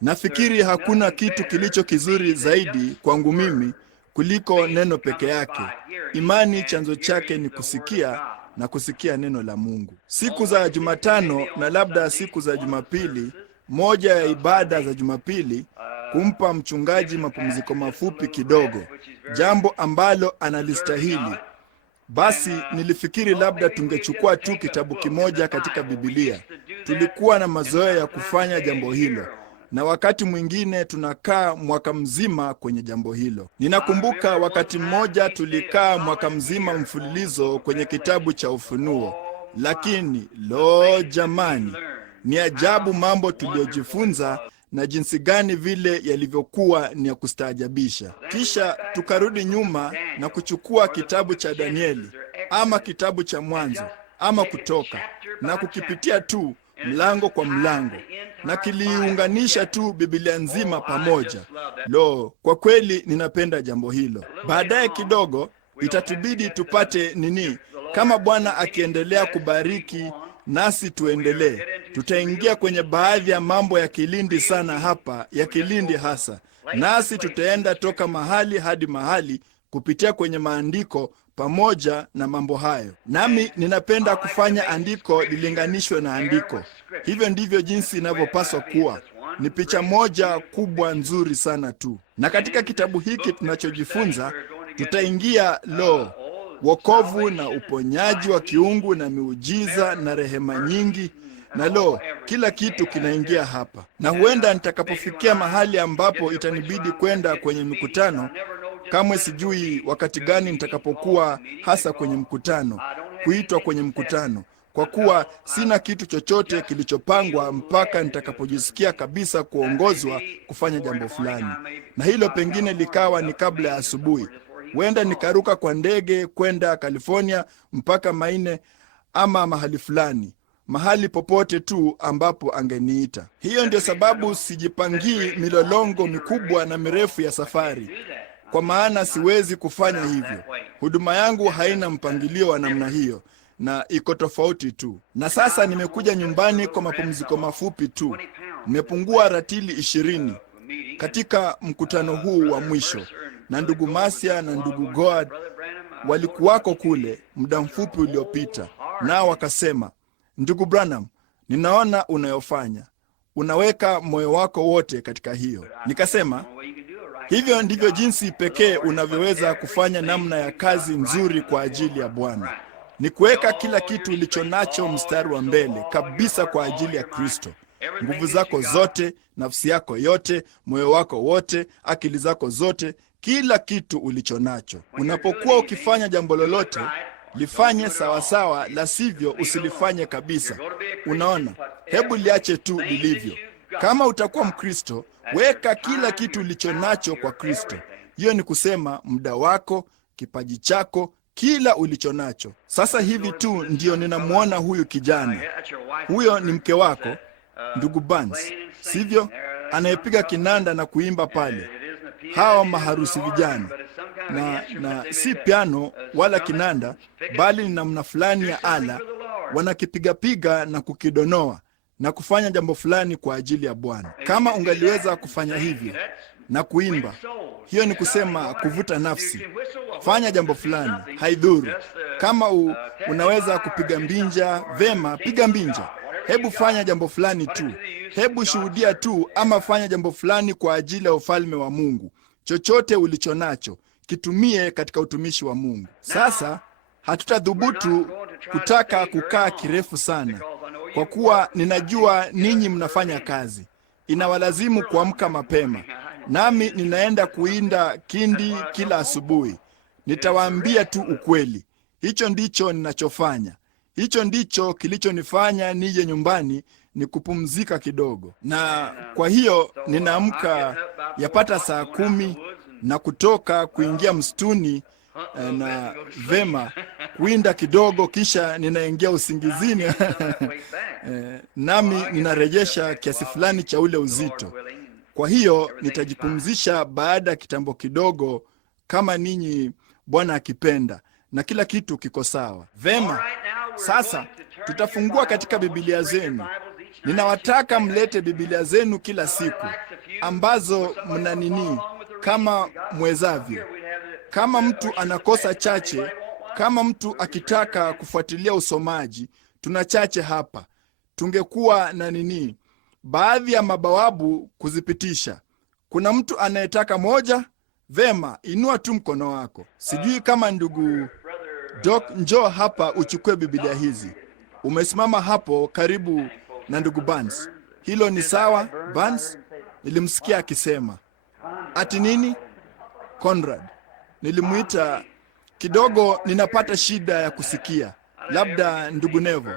Nafikiri hakuna kitu kilicho kizuri zaidi kwangu mimi kuliko neno peke yake. Imani chanzo chake ni kusikia na kusikia neno la Mungu. Siku za Jumatano na labda siku za Jumapili, moja ya ibada za Jumapili, kumpa mchungaji mapumziko mafupi kidogo, jambo ambalo analistahili. Basi nilifikiri labda tungechukua tu kitabu kimoja katika Biblia. Tulikuwa na mazoea ya kufanya jambo hilo, na wakati mwingine tunakaa mwaka mzima kwenye jambo hilo. Ninakumbuka wakati mmoja tulikaa mwaka mzima mfululizo kwenye kitabu cha Ufunuo. Lakini lo jamani, ni ajabu mambo tuliyojifunza na jinsi gani vile yalivyokuwa ni ya kustaajabisha. Kisha tukarudi nyuma na kuchukua kitabu cha Danieli ama kitabu cha Mwanzo ama Kutoka na kukipitia tu mlango kwa mlango, na kiliunganisha tu Biblia nzima pamoja. Lo, kwa kweli ninapenda jambo hilo. Baadaye kidogo itatubidi tupate nini, kama Bwana akiendelea kubariki nasi tuendelee. Tutaingia kwenye baadhi ya mambo ya kilindi sana hapa, ya kilindi hasa. Nasi tutaenda toka mahali hadi mahali kupitia kwenye maandiko pamoja na mambo hayo. Nami ninapenda kufanya andiko lilinganishwe na andiko. Hivyo ndivyo jinsi inavyopaswa kuwa. Ni picha moja kubwa nzuri sana tu. Na katika kitabu hiki tunachojifunza, tutaingia wokovu na uponyaji wa kiungu na miujiza na rehema nyingi, na kila kitu kinaingia hapa. Na huenda nitakapofikia mahali ambapo itanibidi kwenda kwenye mikutano, kamwe sijui wakati gani nitakapokuwa hasa kwenye mkutano, kuitwa kwenye mkutano, kwa kuwa sina kitu chochote kilichopangwa mpaka nitakapojisikia kabisa kuongozwa kufanya jambo fulani. Na hilo pengine likawa ni kabla ya asubuhi. Huenda nikaruka kwa ndege kwenda California mpaka Maine ama mahali fulani, mahali popote tu ambapo angeniita. Hiyo ndio sababu sijipangii milolongo mikubwa na mirefu ya safari, kwa maana siwezi kufanya hivyo. Huduma yangu haina mpangilio wa namna hiyo, na iko tofauti tu. Na sasa nimekuja nyumbani kwa mapumziko mafupi tu. Nimepungua ratili 20 katika mkutano huu wa mwisho, na ndugu Masia na ndugu Goad walikuwako kule muda mfupi uliopita, nao wakasema, ndugu Branham, ninaona unayofanya, unaweka moyo wako wote katika hiyo. Nikasema, hivyo ndivyo jinsi pekee unavyoweza kufanya namna ya kazi nzuri kwa ajili ya Bwana. Ni kuweka kila kitu ulicho nacho mstari wa mbele kabisa kwa ajili ya Kristo. Nguvu zako zote, nafsi yako yote, moyo wako wote, akili zako zote, kila kitu ulicho nacho. Unapokuwa ukifanya jambo lolote, lifanye sawasawa, la sivyo usilifanye kabisa. Unaona, hebu liache tu lilivyo. Kama utakuwa Mkristo, weka kila kitu ulicho nacho kwa Kristo. Hiyo ni kusema muda wako, kipaji chako, kila ulicho nacho. Sasa hivi tu ndio ninamwona huyu kijana. Huyo ni mke wako, ndugu Barnes, sivyo? Anayepiga kinanda na kuimba pale. Hawa maharusi vijana, na si piano wala kinanda, bali ni namna fulani ya ala, wanakipiga na kukidonoa na kufanya jambo fulani kwa ajili ya Bwana. Kama ungaliweza kufanya hivyo na kuimba, hiyo ni kusema kuvuta nafsi. Fanya jambo fulani, haidhuru. Kama unaweza kupiga mbinja, vema, piga mbinja. Hebu fanya jambo fulani tu. Hebu shuhudia tu, ama fanya jambo fulani kwa ajili ya ufalme wa Mungu. Chochote ulicho nacho, kitumie katika utumishi wa Mungu. Sasa hatutadhubutu kutaka kukaa kirefu sana, kwa kuwa ninajua ninyi mnafanya kazi. Inawalazimu kuamka mapema. Nami ninaenda kuinda kindi kila asubuhi. Nitawaambia tu ukweli. Hicho ndicho ninachofanya. Hicho ndicho kilichonifanya nije nyumbani, ni kupumzika kidogo. Na kwa hiyo ninaamka yapata saa 10 na kutoka kuingia msituni na vema kuinda kidogo, kisha ninaingia usingizini nami ninarejesha kiasi fulani cha ule uzito. Kwa hiyo nitajipumzisha baada ya kitambo kidogo, kama ninyi Bwana akipenda, na kila kitu kiko sawa. Vema, sasa tutafungua katika Biblia zenu. Ninawataka mlete Biblia zenu kila siku ambazo mna nini, kama mwezavyo. Kama mtu anakosa chache, kama mtu akitaka kufuatilia usomaji, tuna chache hapa. Tungekuwa na nini, baadhi ya mabawabu kuzipitisha. Kuna mtu anayetaka moja? Vema, inua tu mkono wako. Sijui kama ndugu Doc, njoo hapa uchukue Biblia hizi. Umesimama hapo karibu na ndugu Barnes. Hilo ni sawa, Barnes? Nilimsikia akisema. Ati nini? Conrad. Nilimuita kidogo, ninapata shida ya kusikia. Labda ndugu Nevo.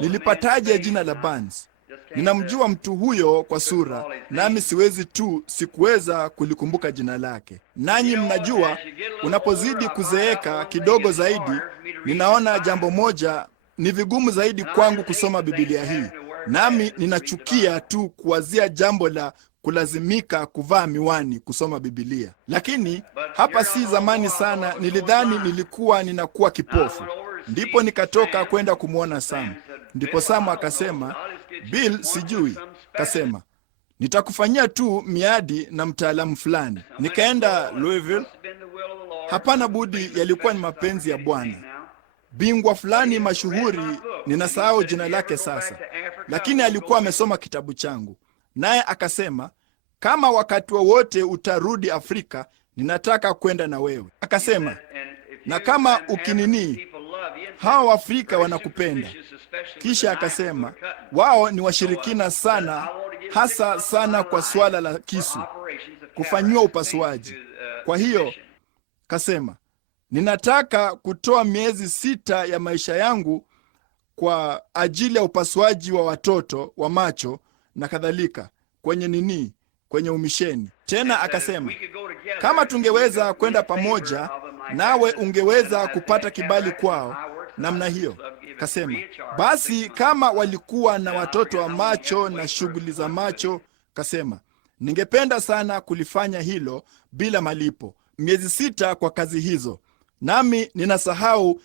Nilipataje jina la Barnes? Ninamjua mtu huyo kwa sura, nami sikuweza kulikumbuka jina lake. Nanyi mnajua, unapozidi kuzeeka kidogo zaidi, ninaona jambo moja, ni vigumu zaidi kwangu kusoma Biblia hii. Nami ninachukia tu kuwazia jambo la kulazimika kuvaa miwani kusoma Biblia. Lakini hapa si zamani sana, nilidhani nilikuwa ninakuwa kipofu. Ndipo nikatoka kwenda kumwona Sam. Ndipo Sam akasema, Bill, sijui. Kasema, nitakufanyia tu miadi na mtaalamu fulani. Nikaenda Louisville. Hapana budi, yalikuwa ni mapenzi ya Bwana. Bingwa fulani mashuhuri, ninasahau jina lake sasa, lakini alikuwa amesoma kitabu changu. Naye akasema, kama wakati wowote utarudi Afrika, ninataka kwenda na wewe. Akasema, na kama ukinini, hawa Waafrika wanakupenda. Kisha akasema, wao ni washirikina sana, hasa sana kwa swala la kisu, kufanyiwa upasuaji. Kwa hiyo kasema, ninataka kutoa miezi 6 ya maisha yangu kwa ajili ya upasuaji wa watoto wa macho na kadhalika, kwenye umisheni. Tena akasema, kama tungeweza kwenda pamoja, nawe ungeweza kupata kibali kwao namna hiyo. Kasema, basi kama walikuwa na watoto wa macho na shughuli za macho, kasema, ningependa sana kulifanya hilo bila malipo. Miezi 6 kwa kazi hizo. Nami ninasahau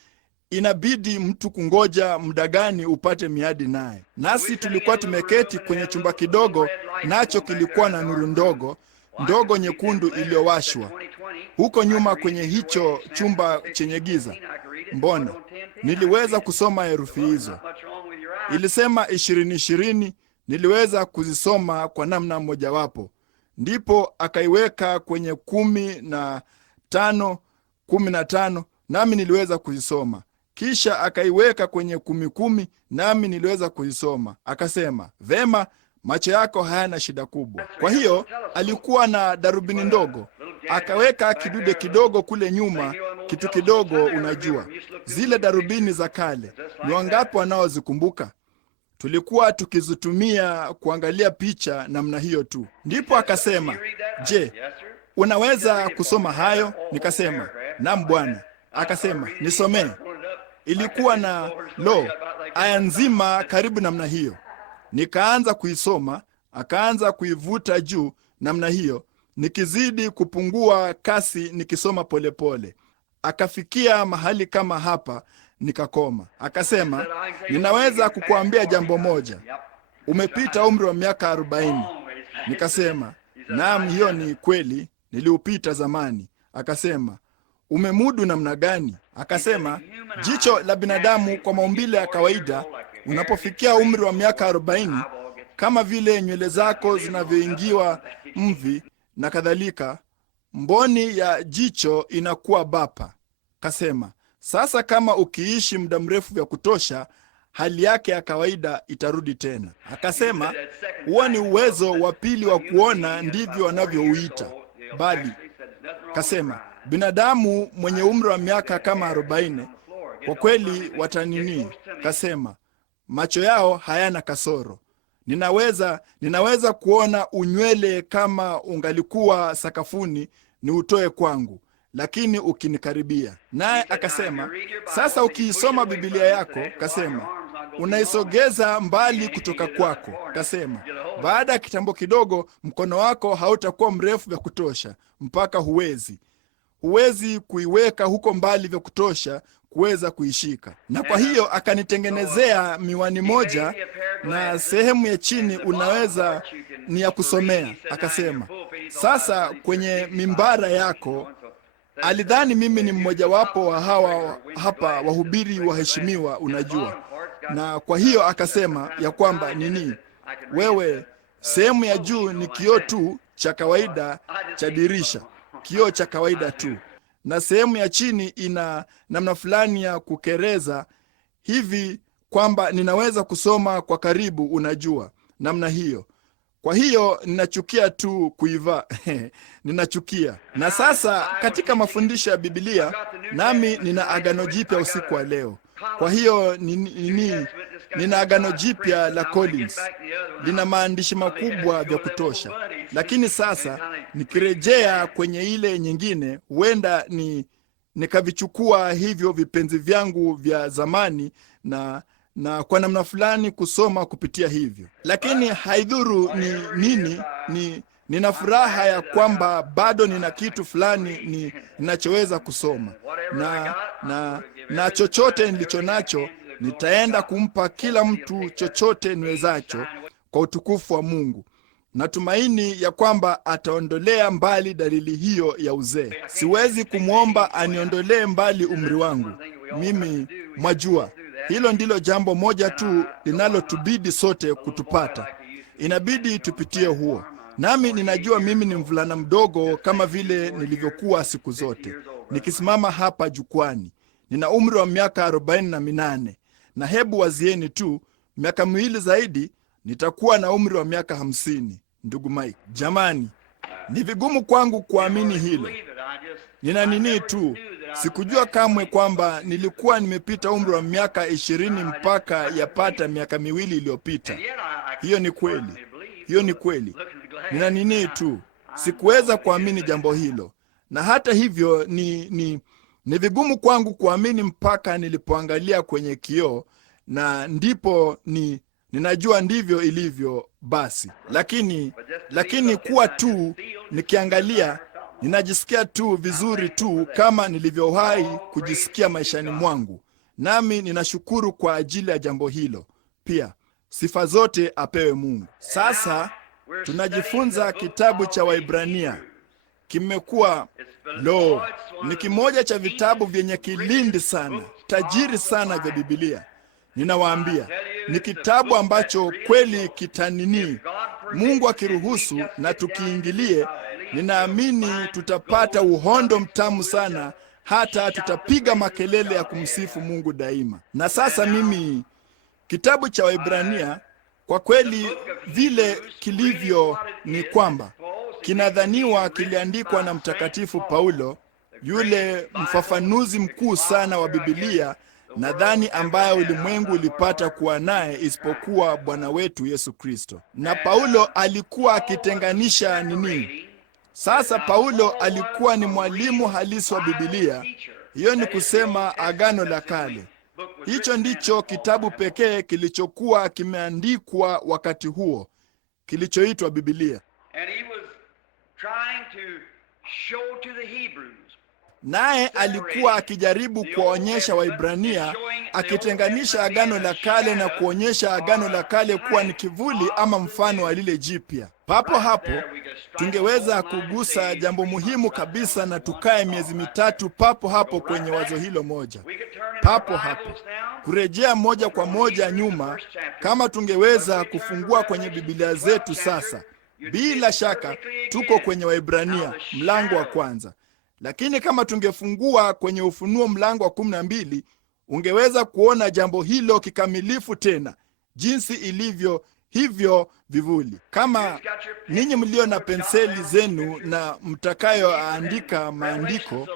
inabidi mtu kungoja muda gani upate miadi naye. Nasi tulikuwa tumeketi kwenye chumba kidogo, nacho kilikuwa na nuru ndogo nyekundu iliyowashwa. Huko nyuma kwenye hicho chumba chenye giza. Mbona niliweza kusoma herufi hizo. Ilisema 2020, niliweza kuzisoma kwa namna mojawapo. Ndipo akaiweka kwenye 15, 15, nami niliweza kuzisoma. Kisha akaiweka kwenye 10, nami niliweza kuzisoma. Akasema, vema, macho yako hayana shida kubwa. Kwa hiyo alikuwa na darubini ndogo, akaweka kidude kidogo kule nyuma, kitu kidogo. Unajua zile darubini za kale, ni wangapi wanaozikumbuka? Tulikuwa tukizitumia kuangalia picha namna hiyo tu. Ndipo akasema, je, unaweza kusoma hayo? Nikasema, naam bwana. Akasema, nisomee. Ilikuwa na aya nzima karibu namna hiyo. Nikaanza kuisoma, akaanza kuivuta juu namna hiyo, nikizidi kupungua kasi, nikisoma polepole. Akafikia mahali kama hapa, nikakoma. Akasema, ninaweza kukuambia jambo moja. Umepita umri wa miaka 40. Nikasema, naam, hiyo ni kweli, niliupita zamani. Akasema, umemudu namna gani? Akasema, jicho la binadamu kwa maumbile ya kawaida, unapofikia umri wa miaka 40, kama vile nywele zako zinavyoingiwa mvi na kadhalika, mboni ya jicho inakuwa bapa. Kasema, sasa kama ukiishi muda mrefu vya kutosha, hali yake ya kawaida itarudi tena. Akasema, huo ni uwezo wa pili wa kuona, ndivyo wanavyouita. Bali kasema, binadamu mwenye umri wa miaka kama 40 kwa kweli watanini. Kasema, macho yao hayana kasoro. Ninaweza kuona unywele kama ungalikuwa sakafuni ni utoe kwangu, lakini ukinikaribia. Naye akasema, sasa ukiisoma Biblia yako, kasema, unaisogeza mbali kutoka kwako. Kasema, baada ya kitambo kidogo, mkono wako hautakuwa mrefu vya kutosha, mpaka huwezi kuiweka huko mbali vya kutosha kuweza kuishika. Na kwa hiyo akanitengenezea miwani moja, na sehemu ya chini unaweza ni ya kusomea. Akasema, sasa kwenye mimbara yako, alidhani mimi ni mmojawapo wa hawa hapa wahubiri waheshimiwa, unajua. Na kwa hiyo akasema ya kwamba wewe, sehemu ya juu ni kioo tu cha kawaida cha dirisha, kioo cha kawaida tu, na sehemu ya chini ina namna fulani ya kukereza hivi kwamba ninaweza kusoma kwa karibu, unajua, namna hiyo. Kwa hiyo ninachukia tu kuivaa ninachukia. Na sasa katika mafundisho ya Biblia, nami nina Agano Jipya usiku wa leo. Kwa hiyo nina Agano Jipya la Collins, lina maandishi makubwa vya kutosha. Lakini sasa nikirejea kwenye ile nyingine, huenda nikavichukua hivyo vipenzi vyangu vya zamani na kwa namna fulani kusoma kupitia hivyo. Lakini haidhuru nina furaha ya kwamba bado nina kitu fulani ninachoweza kusoma, na chochote nilicho nacho nitaenda kumpa kila mtu chochote niwezacho kwa utukufu wa Mungu. Natumaini ya kwamba ataondolea mbali dalili hiyo ya uzee. Siwezi kumwomba aniondolee mbali umri wangu. Mimi mwajua, hilo ndilo jambo moja tu linalotubidi sote kutupata. Inabidi tupitie huo. Nami ninajua mimi ni mvulana mdogo kama vile nilivyokuwa siku zote. Nikisimama hapa jukwani, nina umri wa miaka 48, na hebu wazieni tu, miaka miwili zaidi nitakuwa na umri wa miaka 50. Ndugu Mike, jamani, ni vigumu kwangu kuamini hilo. Nina tu, sikujua kamwe kwamba nilikuwa nimepita umri wa miaka 20 mpaka yapata miaka miwili iliyopita. Hiyo ni kweli. Nina tu, sikuweza kuamini jambo hilo. Na hata hivyo ni vigumu kwangu kuamini mpaka nilipoangalia kwenye kioo, na ndipo ninajua ndivyo ilivyo basi. Lakini kuwa tu nikiangalia, ninajisikia tu vizuri tu kama nilivyowahi kujisikia maishani mwangu. Nami ninashukuru kwa ajili ya jambo hilo. Pia sifa zote apewe Mungu. Sasa tunajifunza kitabu cha Waibrania. Kimekuwa ni kimoja cha vitabu vyenye kilindi sana, tajiri sana vya Biblia. Ninawaambia, ni kitabu ambacho kweli Mungu akiruhusu na tukiingilie, ninaamini tutapata uhondo mtamu sana, hata tutapiga makelele ya kumsifu Mungu daima. Na sasa kitabu cha Waibrania kwa kweli vile kilivyo ni kwamba kinadhaniwa kiliandikwa na Mtakatifu Paulo, yule mfafanuzi mkuu sana wa Biblia, nadhani ambaye ulimwengu ulipata kuwa naye isipokuwa Bwana wetu Yesu Kristo. Na Paulo alikuwa akitenganisha Sasa Paulo alikuwa ni mwalimu halisi wa Biblia. Hiyo ni kusema Agano la Kale. Hicho ndicho kitabu pekee kilichokuwa kimeandikwa wakati huo, kilichoitwa Biblia. Naye alikuwa akijaribu kuwaonyesha Waibrania, akitenganisha Agano la Kale na kuonyesha Agano la Kale kuwa ni kivuli ama mfano wa lile jipya. Papo hapo tungeweza kugusa jambo muhimu kabisa, na tukae miezi mitatu papo hapo kwenye wazo hilo moja. Papo hapo kurejea moja kwa moja nyuma, kama tungeweza kufungua kwenye Biblia zetu sasa. Bila shaka tuko kwenye Waibrania mlango wa 1. Lakini kama tungefungua kwenye Ufunuo mlango wa 12, ungeweza kuona jambo hilo kikamilifu tena, jinsi ilivyo hivyo vivuli. Kama ninyi mlio na penseli zenu na mtakayoandika maandiko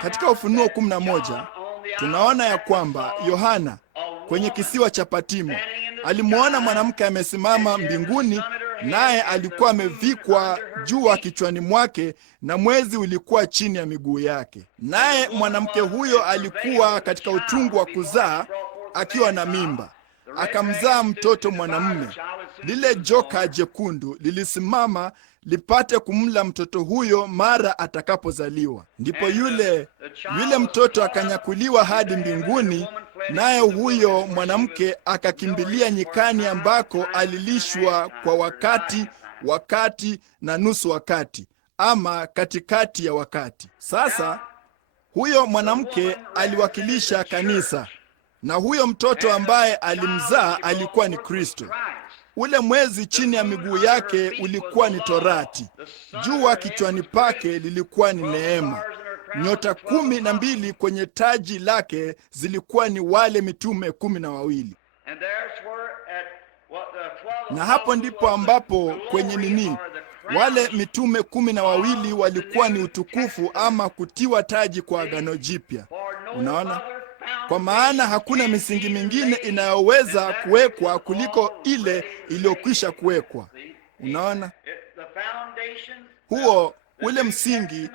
katika Ufunuo 11, tunaona ya kwamba Yohana kwenye kisiwa cha Patimo alimwona mwanamke amesimama mbinguni, naye alikuwa amevikwa jua kichwani mwake na mwezi ulikuwa chini ya miguu yake. Naye mwanamke huyo alikuwa katika utungu wa kuzaa, akiwa na mimba, akamzaa mtoto mwanamume. lile joka jekundu lilisimama lipate kumla mtoto huyo mara atakapozaliwa. Ndipo yule mtoto akanyakuliwa hadi mbinguni, naye huyo mwanamke akakimbilia nyikani, ambako alilishwa kwa wakati na nusu wakati, ama katikati ya wakati. Sasa huyo mwanamke aliwakilisha kanisa, na huyo mtoto ambaye alimzaa alikuwa ni Kristo. Ule mwezi chini ya miguu yake ulikuwa ni Torati. Jua kichwani pake lilikuwa ni neema. Nyota 12 kwenye taji lake zilikuwa ni wale mitume 12. Na hapo ndipo ambapo kwenye wale mitume 12 walikuwa ni utukufu, ama kutiwa taji kwa Agano Jipya. Unaona? Kwa maana hakuna misingi mingine inayoweza kuwekwa kuliko ile iliyokwisha kuwekwa. Unaona? Ule msingi,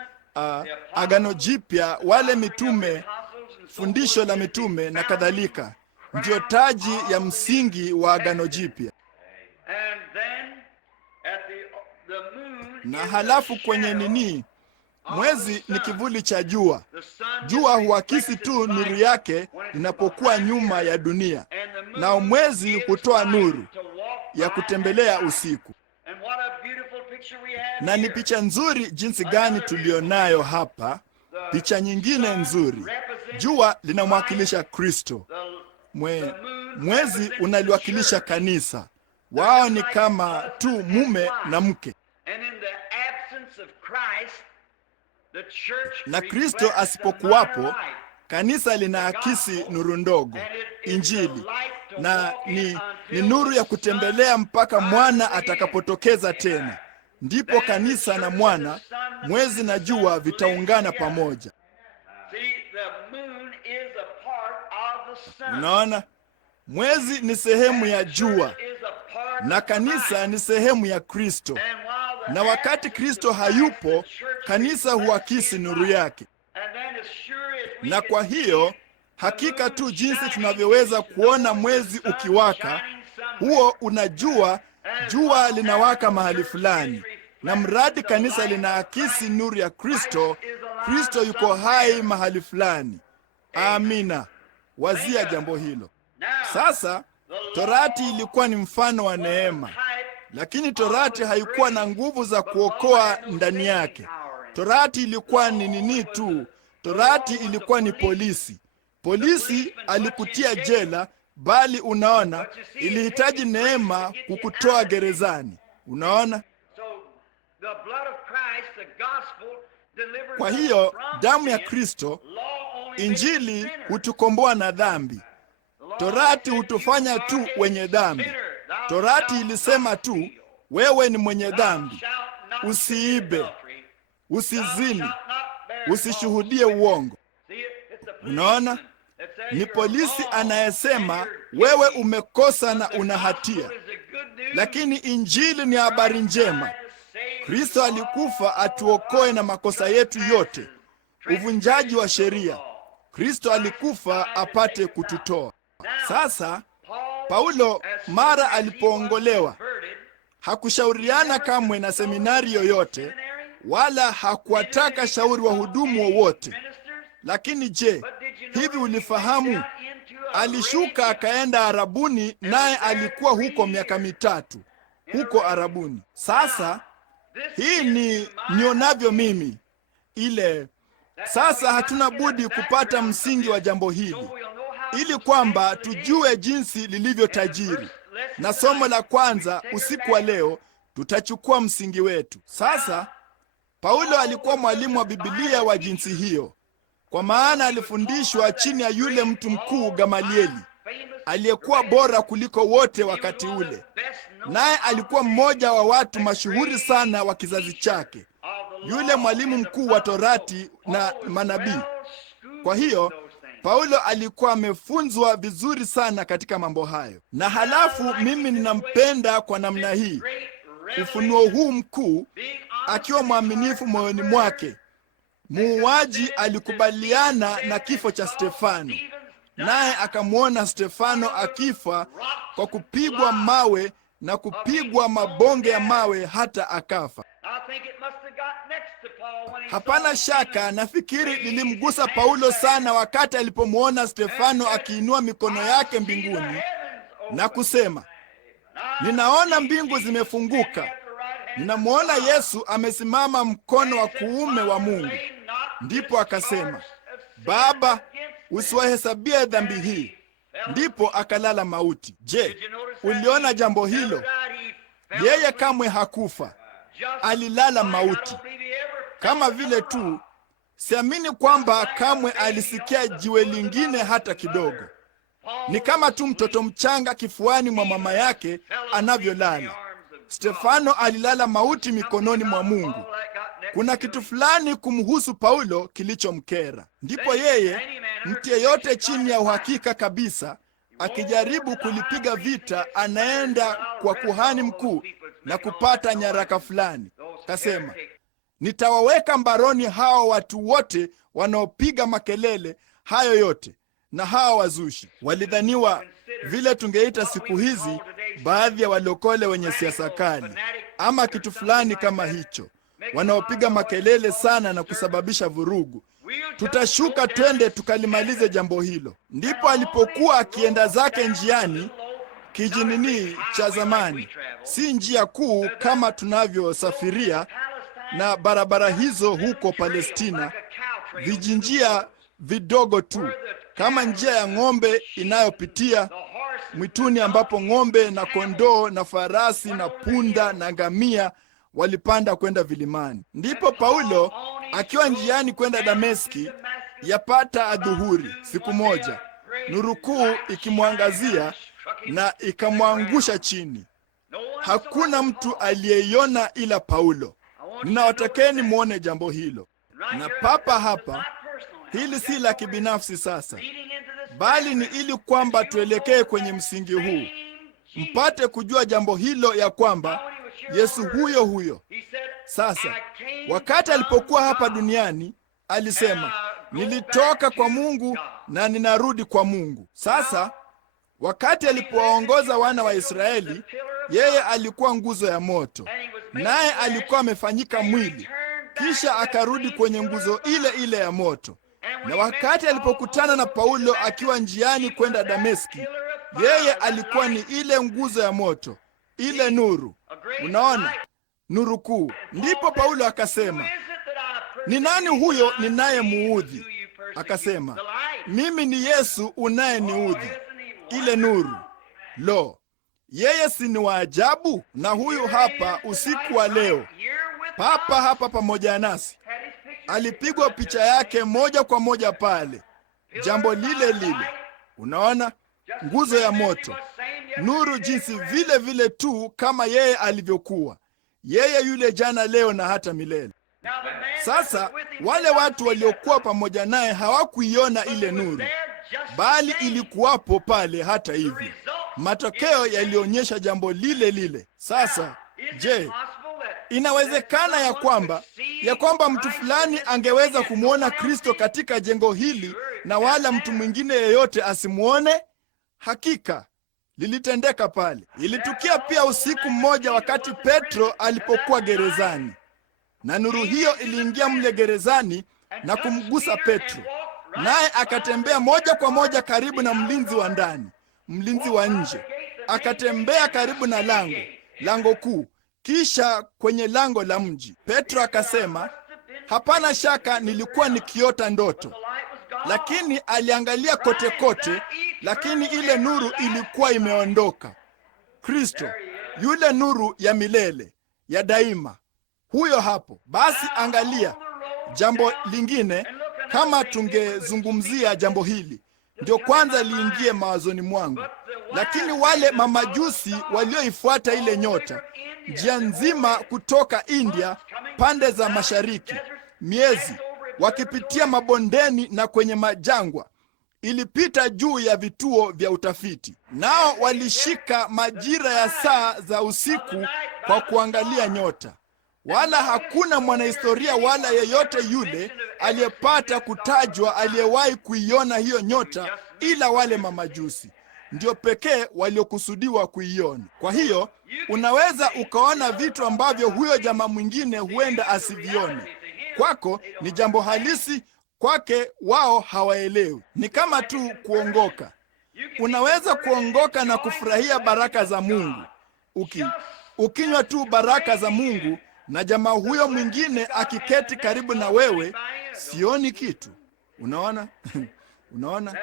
Agano Jipya, wale mitume, fundisho la mitume na kadhalika, ndio taji ya msingi wa Agano Jipya. Na halafu kwenye mwezi ni kivuli cha jua. Jua huakisi tu nuru yake linapokuwa nyuma ya dunia, na mwezi hutoa nuru ya kutembelea usiku. Na ni picha nzuri jinsi gani tulionayo hapa, picha nyingine nzuri. Jua linamwakilisha Kristo. Mwezi unaliwakilisha kanisa. Wao ni kama tu mume na mke. Na Kristo asipokuwapo, kanisa linaakisi nuru ndogo, Injili, na ni nuru ya kutembelea mpaka mwana atakapotokeza tena. Ndipo kanisa na mwana, mwezi na jua vitaungana pamoja. Unaona? Mwezi ni sehemu ya jua na kanisa ni sehemu ya Kristo. Na wakati Kristo hayupo, kanisa huakisi nuru yake. Na kwa hiyo, hakika tu jinsi tunavyoweza kuona mwezi ukiwaka, huo unajua jua linawaka mahali fulani. Na mradi kanisa linaakisi nuru ya Kristo, Kristo yuko hai mahali fulani. Amina. Wazia jambo hilo. Sasa, Torati ilikuwa ni mfano wa neema. Lakini Torati haikuwa na nguvu za kuokoa ndani yake. Torati ilikuwa ni nini tu? Torati ilikuwa ni polisi. Polisi alikutia jela, bali unaona, ilihitaji neema kukutoa gerezani. Unaona? Kwa hiyo, damu ya Kristo, Injili, hutukomboa na dhambi. Torati hutufanya tu wenye dhambi. Torati ilisema tu, wewe ni mwenye dhambi. Usiibe, usizini, usishuhudie uongo. Unaona? Ni polisi anayesema wewe umekosa na una hatia. Lakini Injili ni habari njema. Kristo alikufa atuokoe na makosa yetu yote, uvunjaji wa sheria. Kristo alikufa apate kututoa. Sasa Paulo mara alipoongolewa hakushauriana kamwe na seminari yoyote, wala hakuwataka shauri wahudumu wowote. Lakini je, hivi ulifahamu? Alishuka akaenda Arabuni, naye alikuwa huko miaka 3 huko Arabuni. Sasa hii ni nionavyo mimi sasa hatuna budi kupata msingi wa jambo hili, ili kwamba tujue jinsi lilivyo tajiri. Na somo la kwanza usiku wa leo tutachukua msingi wetu. Sasa Paulo alikuwa mwalimu wa Biblia wa jinsi hiyo, kwa maana alifundishwa chini ya yule mtu mkuu Gamalieli, aliyekuwa bora kuliko wote wakati ule, naye alikuwa mmoja wa watu mashuhuri sana wa kizazi chake, yule mwalimu mkuu wa Torati na manabii. Kwa hiyo Paulo alikuwa amefunzwa vizuri sana katika mambo hayo. Na halafu mimi ninampenda kwa namna hii, ufunuo huu mkuu, akiwa mwaminifu moyoni mwake. Muuaji alikubaliana na kifo cha Stefano, naye akamwona Stefano akifa kwa kupigwa mawe na kupigwa mabonge ya mawe hata akafa. Hapana shaka, nafikiri lilimgusa Paulo sana wakati alipomwona Stefano akiinua mikono yake mbinguni na kusema, ninaona mbingu zimefunguka, ninamwona Yesu amesimama mkono wa kuume wa Mungu. Ndipo akasema, Baba, usiwahesabie dhambi hii. Ndipo akalala mauti. Je, uliona jambo hilo? Yeye kamwe hakufa, alilala mauti. Kama vile tu, siamini kwamba kamwe alisikia jiwe lingine hata kidogo. Ni kama tu mtoto mchanga kifuani mwa mama yake anavyolala. Stefano alilala mauti mikononi mwa Mungu. Kuna kitu fulani kumhusu Paulo kilichomkera. Ndipo yeye, mtu yeyote chini ya uhakika kabisa, akijaribu kulipiga vita, anaenda kwa kuhani mkuu na kupata nyaraka fulani. Kasema, nitawaweka mbaroni hao watu wote wanaopiga makelele hayo yote na hao wazushi. Walidhaniwa vile tungeita siku hizi baadhi ya walokole wenye siasa kali ama kitu fulani kama hicho, wanaopiga makelele sana na kusababisha vurugu. Tutashuka twende tukalimalize jambo hilo. Ndipo alipokuwa akienda zake njiani, kijinini cha zamani, si njia kuu kama tunavyosafiria na barabara hizo huko Palestina, vijinjia vidogo tu, kama njia ya ng'ombe inayopitia mwituni, ambapo ng'ombe na kondoo na farasi na punda na ngamia walipanda kwenda vilimani. Ndipo Paulo akiwa njiani kwenda Dameski, yapata adhuhuri siku moja, nuru kuu ikimwangazia na ikamwangusha chini. Hakuna mtu aliyeiona ila Paulo. Ninawatakeni muone jambo hilo. Na papa hapa, hili si la kibinafsi sasa, bali ni ili kwamba tuelekee kwenye msingi huu, mpate kujua jambo hilo, ya kwamba Yesu huyo huyo. Sasa, wakati alipokuwa hapa duniani, alisema, nilitoka kwa Mungu na ninarudi kwa Mungu. Sasa, wakati alipowaongoza wana wa Israeli, yeye alikuwa nguzo ya moto, naye alikuwa amefanyika mwili, kisha akarudi kwenye nguzo ile ile ya moto. Na wakati alipokutana na Paulo akiwa njiani kwenda Dameski, yeye alikuwa ni ile nguzo ya moto, ile nuru. Unaona, nuru kuu. Ndipo Paulo akasema, ni nani huyo ninayemuudhi? Akasema, mimi ni Yesu unayeniudhi, ile nuru. Lo, yeye si ni wa ajabu? Na huyu hapa usiku wa leo, papa hapa pamoja nasi. Alipigwa picha yake moja kwa moja pale, jambo lile lile. Unaona, nguzo ya moto, nuru, jinsi vile vile tu kama yeye alivyokuwa. Yeye yule jana, leo na hata milele. Sasa wale watu waliokuwa pamoja naye hawakuiona ile nuru, bali ilikuwapo pale hata hivyo. Matokeo yalionyesha jambo lile lile. Sasa, je, inawezekana ya kwamba mtu fulani angeweza kumwona Kristo katika jengo hili na wala mtu mwingine yeyote asimwone? Hakika lilitendeka pale. Ilitukia pia usiku mmoja wakati Petro alipokuwa gerezani, na nuru hiyo iliingia mle gerezani na kumgusa Petro, naye akatembea moja kwa moja karibu na mlinzi wa ndani, mlinzi wa nje, akatembea karibu na lango kuu, kisha kwenye lango la mji. Petro akasema, hapana shaka nilikuwa nikiota ndoto. Lakini aliangalia kote kote, lakini ile nuru ilikuwa imeondoka. Kristo, yule nuru ya milele, ya daima, huyo hapo. Basi angalia jambo lingine, kama tungezungumzia jambo hili, ndio kwanza liingie mawazoni mwangu. Lakini wale mamajusi walioifuata ile nyota njia nzima kutoka India pande za mashariki, miezi wakipitia mabondeni na kwenye majangwa, ilipita juu ya vituo vya utafiti. Nao walishika majira ya saa za usiku kwa kuangalia nyota. Wala hakuna mwanahistoria wala yeyote yule aliyepata kutajwa aliyewahi kuiona hiyo nyota ila wale mamajusi. ndio pekee waliokusudiwa kuiona. Kwa hiyo unaweza ukaona vitu ambavyo huyo jamaa mwingine huenda asivione. Kwako ni jambo halisi, kwake wao hawaelewi. Ni kama tu kuongoka. Unaweza kuongoka na kufurahia baraka za Mungu ukinywa tu baraka za Mungu, na jamaa huyo mwingine akiketi karibu na wewe, sioni kitu. Unaona? Unaona?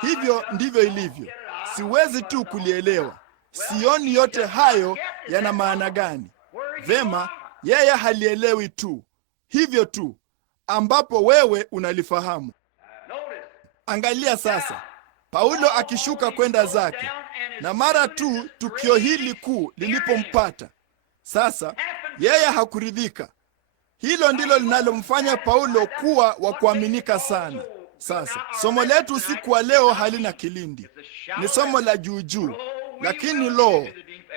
Hivyo ndivyo ilivyo. Siwezi tu kulielewa. Sioni yote hayo yana maana gani. Vema, yeye halielewi tu. Hivyo tu ambapo wewe unalifahamu. Angalia sasa, Paulo akishuka kwenda zake, na mara tu tukio hili kuu lilipompata, sasa yeye hakuridhika. Hilo ndilo linalomfanya Paulo kuwa wa kuaminika sana. Sasa somo letu usiku wa leo halina kilindi, ni somo la juujuu, lakini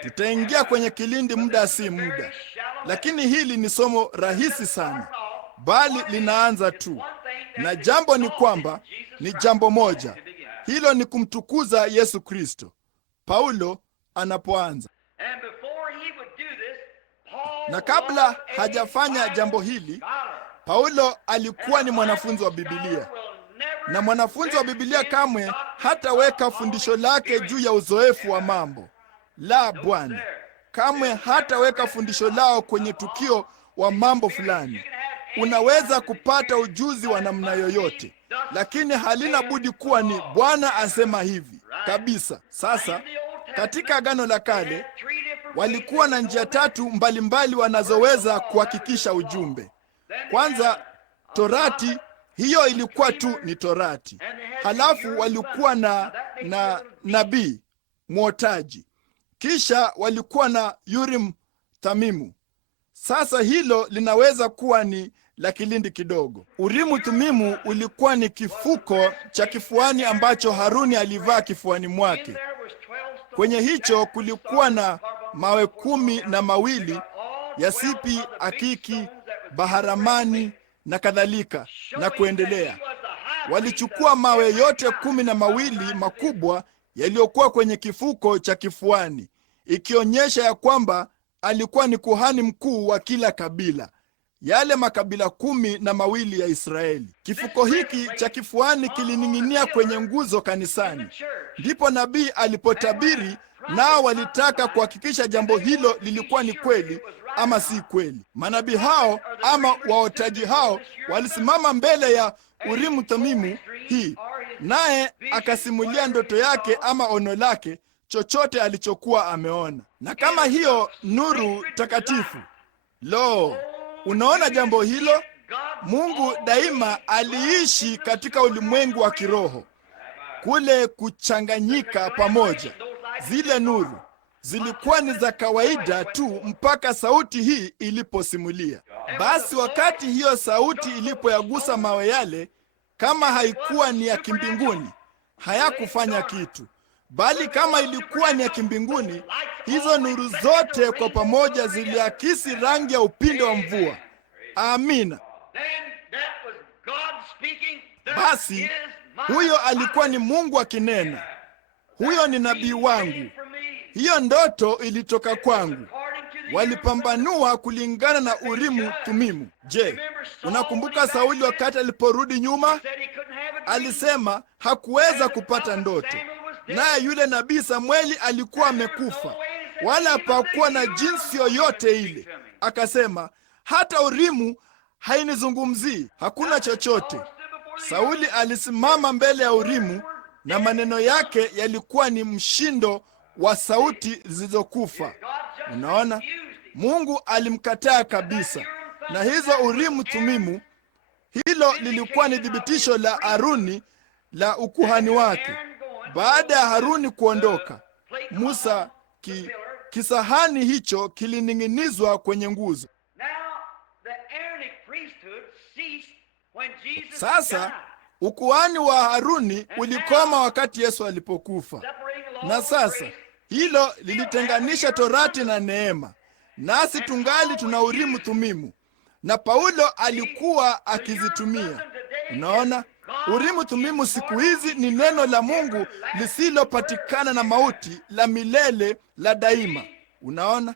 tutaingia kwenye kilindi muda si muda. Lakini hili ni somo rahisi sana, bali linaanza tu, na jambo ni kwamba ni jambo moja. Hilo ni kumtukuza Yesu Kristo. Paulo anapoanza, na kabla hajafanya jambo hili, Paulo alikuwa ni mwanafunzi wa Biblia, na mwanafunzi wa Biblia kamwe hataweka fundisho lake juu ya uzoefu wa mambo. La, Bwana, kamwe hataweka fundisho lao kwenye tukio wa mambo fulani. Unaweza kupata ujuzi wa namna yoyote, lakini halina budi kuwa ni Bwana asema hivi kabisa. Sasa katika Agano la Kale walikuwa na njia tatu mbalimbali wanazoweza kuhakikisha ujumbe. Kwanza, Torati, hiyo ilikuwa tu ni Torati. Halafu walikuwa na nabii mwotaji. Kisha walikuwa na Urim Thumimu. Sasa hilo linaweza kuwa ni la kilindi kidogo. Urimu Thumimu ulikuwa ni kifuko cha kifuani ambacho Haruni alivaa kifuani mwake. Kwenye hicho kulikuwa na mawe 12 yasipi, akiki, baharamani na kadhalika na kuendelea. Walichukua mawe yote 12 makubwa yaliyokuwa kwenye kifuko cha kifuani, ikionyesha ya kwamba alikuwa ni kuhani mkuu wa kila kabila, yale makabila 12 ya Israeli. Kifuko hiki cha kifuani kilining'inia kwenye nguzo kanisani. Ndipo nabii alipotabiri, nao walitaka kuhakikisha jambo hilo lilikuwa ni kweli ama si kweli. Manabii hao ama waotaji hao walisimama mbele ya Urimu Thumimu hii, naye akasimulia ndoto yake ama ono lake, chochote alichokuwa ameona. Na kama hiyo nuru takatifu, unaona jambo hilo? Mungu daima aliishi katika ulimwengu wa kiroho, kule kuchanganyika pamoja. Zile nuru zilikuwa ni za kawaida tu mpaka sauti hii iliposimulia. Basi wakati hiyo sauti ilipoyagusa mawe yale, kama haikuwa ni ya kimbinguni, hayakufanya kitu, bali kama ilikuwa ni ya kimbinguni, hizo nuru zote kwa pamoja ziliakisi rangi ya upinde wa mvua. Amina. Basi huyo alikuwa ni Mungu akinena, huyo ni nabii wangu, hiyo ndoto ilitoka kwangu. Walipambanua kulingana na Urimu Thumimu. Je, unakumbuka Sauli wakati aliporudi nyuma? Alisema hakuweza kupata ndoto, naye yule nabii Samueli alikuwa amekufa, wala hapakuwa na jinsi yoyote ile. Akasema hata Urimu hainizungumzii, hakuna chochote. Sauli alisimama mbele ya Urimu, na maneno yake yalikuwa ni mshindo wa sauti zilizokufa. Unaona, Mungu alimkataa kabisa. Na hizo Urimu Thumimu, hilo lilikuwa ni thibitisho la Haruni la ukuhani wake. Baada ya Haruni kuondoka, Musa kisahani hicho kilining'inizwa kwenye nguzo. Sasa ukuhani wa Haruni ulikoma wakati Yesu alipokufa. Na sasa hilo lilitenganisha Torati na neema. Nasi tungali tuna Urimu Thumimu, na Paulo alikuwa akizitumia. Unaona, Urimu Thumimu siku hizi ni neno la Mungu lisilopatikana na mauti, la milele, la daima. Unaona?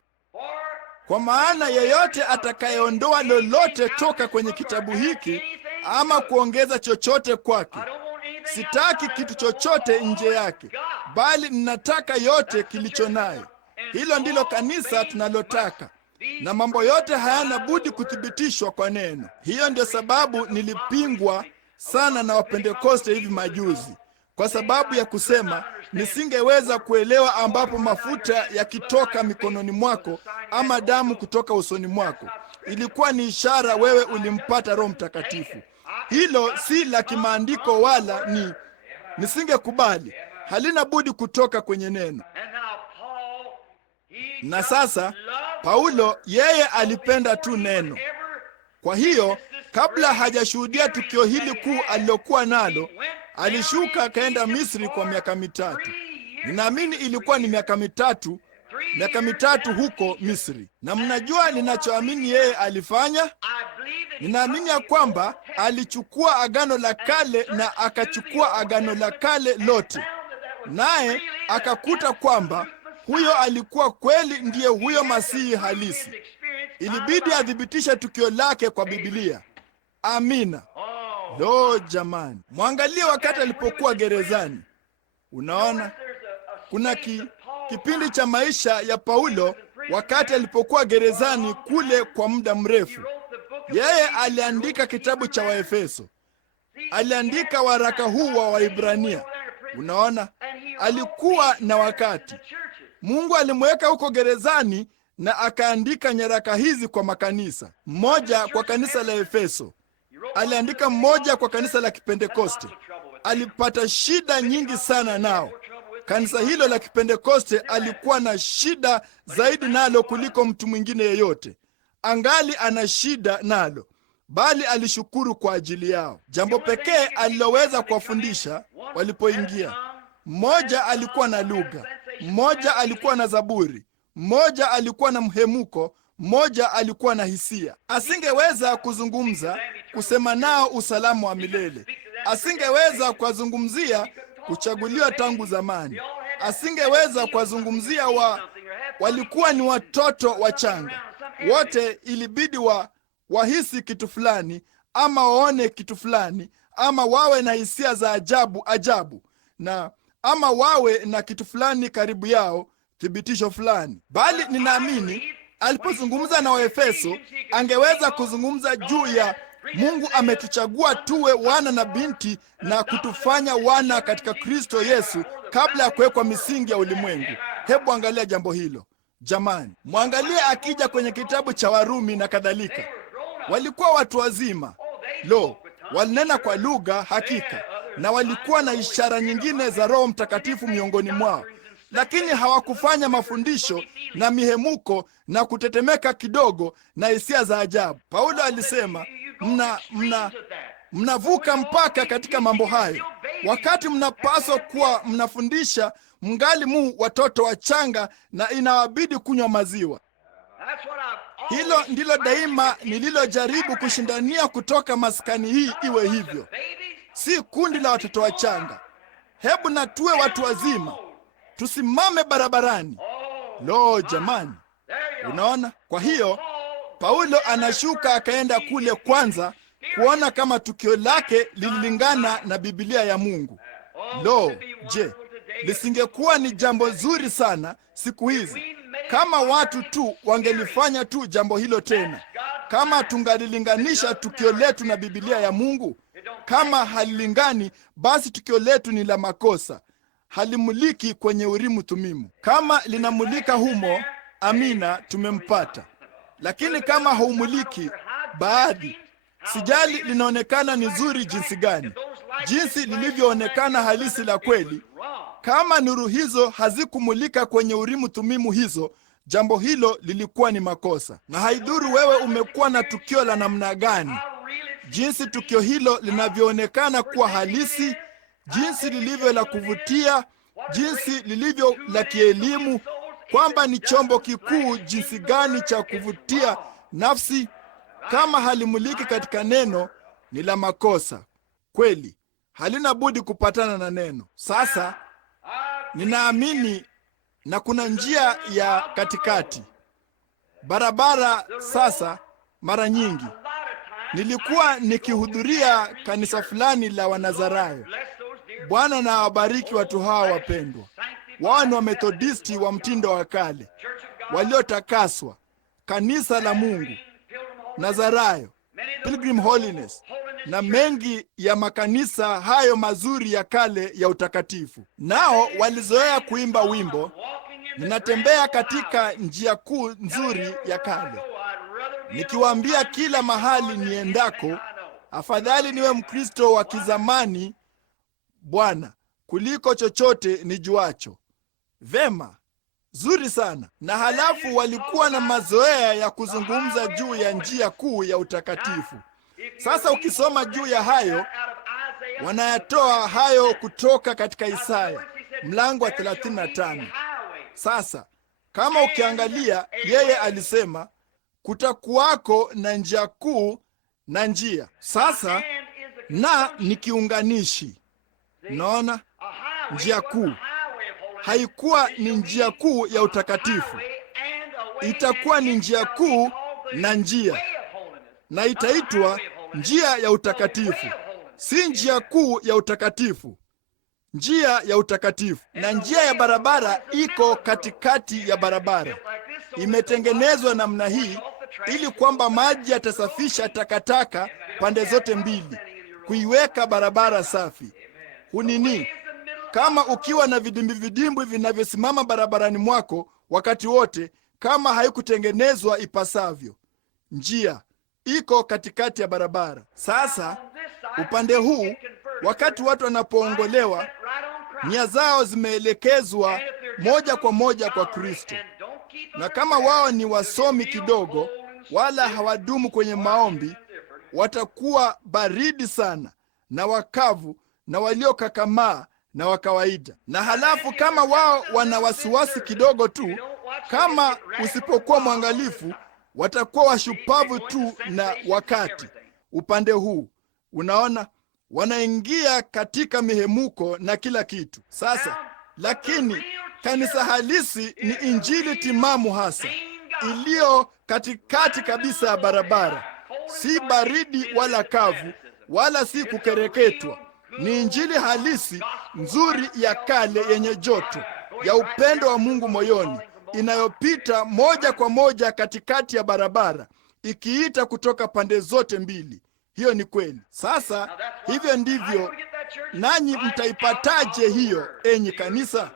Kwa maana yeyote atakayeondoa lolote toka kwenye kitabu hiki ama kuongeza chochote kwake, sitaki kitu chochote nje yake, bali ninataka yote kilicho naye. Hilo ndilo kanisa tunalotaka, na mambo yote hayana budi kuthibitishwa kwa neno. Hiyo ndio sababu nilipingwa sana na Wapentekoste hivi majuzi, kwa sababu ya kusema nisingeweza kuelewa ambapo mafuta yakitoka mikononi mwako ama damu kutoka usoni mwako ilikuwa ni ishara wewe ulimpata Roho Mtakatifu. Hilo si la kimaandiko, wala nisingekubali. Halina budi kutoka kwenye neno. Na sasa Paulo, yeye alipenda tu neno. Kwa hiyo kabla hajashuhudia tukio hili kuu alilokuwa nalo, alishuka akaenda Misri kwa miaka mitatu. Ninaamini ilikuwa ni miaka mitatu huko Misri. Na mnajua ninachoamini yeye alifanya? Ninaamini ya kwamba alichukua Agano la Kale na akachukua Agano la Kale lote, naye akakuta kwamba huyo alikuwa kweli ndiye huyo Masihi halisi. Ilibidi athibitishe tukio lake kwa Biblia. Amina. Lo, jamani, mwangalie wakati alipokuwa gerezani. Unaona, kuna kipindi cha maisha ya Paulo wakati alipokuwa gerezani kule kwa muda mrefu. Yeye aliandika kitabu cha Waefeso, aliandika waraka huu wa Waibrania. Unaona, alikuwa na wakati. Mungu alimweka huko gerezani na akaandika nyaraka hizi kwa makanisa. Mmoja kwa kanisa la Efeso, aliandika mmoja kwa kanisa la Kipentekoste. Alipata shida nyingi sana nao. Kanisa hilo la Kipentekoste alikuwa na shida zaidi nalo kuliko mtu mwingine yeyote. Angali ana shida nalo, bali alishukuru kwa ajili yao. Jambo pekee aliloweza kuwafundisha walipoingia, mmoja alikuwa na lugha, mmoja alikuwa na zaburi, mmoja alikuwa na mhemuko, mmoja alikuwa na hisia. Asingeweza kuzungumza kusema nao usalama wa milele. Asingeweza kuwazungumzia kuchaguliwa tangu zamani. Asingeweza kuwazungumzia walikuwa ni watoto wachanga. Wote ilibidi wahisi kitu fulani, ama waone kitu fulani, ama wawe na hisia za ajabu, na ama wawe na kitu fulani karibu yao, thibitisho fulani. Bali ninaamini alipozungumza na Waefeso, angeweza kuzungumza juu ya Mungu ametuchagua tuwe wana na binti na kutufanya wana katika Kristo Yesu kabla ya kuwekwa misingi ya ulimwengu. Hebu angalia jambo hilo jamani. Mwangalie akija kwenye kitabu cha Warumi na kadhalika. Walikuwa watu wazima. Lo, walinena kwa lugha hakika, na walikuwa na ishara nyingine za Roho Mtakatifu miongoni mwao, lakini hawakufanya mafundisho na mihemuko na kutetemeka kidogo na hisia za ajabu. Paulo alisema, mnavuka mpaka katika mambo hayo, wakati mnapaswa kuwa mnafundisha mngali watoto wachanga na inawabidi kunywa maziwa. Hilo ndilo daima nililojaribu kushindania kutoka maskani hii iwe hivyo, si kundi la watoto wachanga. Hebu na tuwe watu wazima, tusimame barabarani. Lo jamani, unaona? Kwa hiyo Paulo anashuka akaenda kule kwanza kuona kama tukio lake lililingana na Biblia ya Mungu. Lo, je, lisingekuwa ni jambo zuri sana siku hizi kama watu tu wangelifanya tu jambo hilo tena, kama tungalilinganisha tukio letu na Biblia ya Mungu. Kama halilingani, basi tukio letu ni la makosa, halimuliki kwenye Urimu Thumimu. Kama linamulika humo, amina, tumempata. Lakini kama haumuliki baadhi, sijali linaonekana ni zuri jinsi gani, jinsi lilivyoonekana halisi la kweli, kama nuru hizo hazikumulika kwenye Urimu Thumimu hizo, jambo hilo lilikuwa ni makosa. Na haidhuru wewe umekuwa na tukio la namna gani, jinsi tukio hilo linavyoonekana kuwa halisi, jinsi lilivyo la kuvutia, jinsi lilivyo la kielimu, kwamba ni chombo kikuu jinsi gani cha kuvutia nafsi, kama halimuliki katika neno, ni la makosa kweli. halina budi kupatana na neno. Sasa ninaamini na kuna njia ya katikati, barabara. Sasa mara nyingi nilikuwa nikihudhuria kanisa fulani la Wanazarayo. Bwana na awabariki watu hawa wapendwa. Wao ni Wamethodisti wa mtindo wa kale waliotakaswa, kanisa la Mungu, Nazarayo, Pilgrim Holiness na mengi ya makanisa hayo mazuri ya kale ya utakatifu. Nao walizoea kuimba wimbo, ninatembea katika njia kuu nzuri ya kale, nikiwaambia kila mahali niendako, afadhali niwe Mkristo wa kizamani Bwana kuliko chochote nijuacho. Vema, zuri sana. Na halafu walikuwa na mazoea ya kuzungumza juu ya njia kuu ya utakatifu. Sasa ukisoma juu ya hayo, wanayatoa hayo kutoka katika Isaya mlango wa 35. Sasa kama ukiangalia, yeye alisema kutakuwako na njia kuu na njia. Sasa na ni kiunganishi. Naona njia kuu haikuwa ni njia kuu ya utakatifu, itakuwa ni njia kuu na njia, na itaitwa njia ya utakatifu. Si njia kuu ya utakatifu, njia ya utakatifu. Na njia ya barabara iko katikati ya barabara, imetengenezwa namna hii ili kwamba maji yatasafisha takataka pande zote mbili, kuiweka barabara safi. Hunini, kama ukiwa na vidimbwi vinavyosimama barabarani mwako wakati wote, kama haikutengenezwa ipasavyo. Njia iko katikati ya barabara. Sasa upande huu, wakati watu wanapoongolewa, nia zao zimeelekezwa moja kwa moja kwa Kristo, na kama wao ni wasomi kidogo wala hawadumu kwenye maombi, watakuwa baridi sana na wakavu na waliokakamaa na wa kawaida. Na halafu kama wao wana wasiwasi kidogo tu, kama usipokuwa mwangalifu, watakuwa washupavu tu na wakati. Upande huu, unaona, wanaingia katika mihemuko na kila kitu. Sasa lakini kanisa halisi ni injili timamu hasa, iliyo katikati kabisa ya barabara, si baridi wala kavu wala si kukereketwa. Ni injili halisi nzuri ya kale yenye joto ya upendo wa Mungu moyoni, inayopita moja kwa moja katikati ya barabara, ikiita kutoka pande zote mbili. Hiyo ni kweli. Sasa hivyo ndivyo. Nanyi mtaipataje hiyo, enyi kanisa?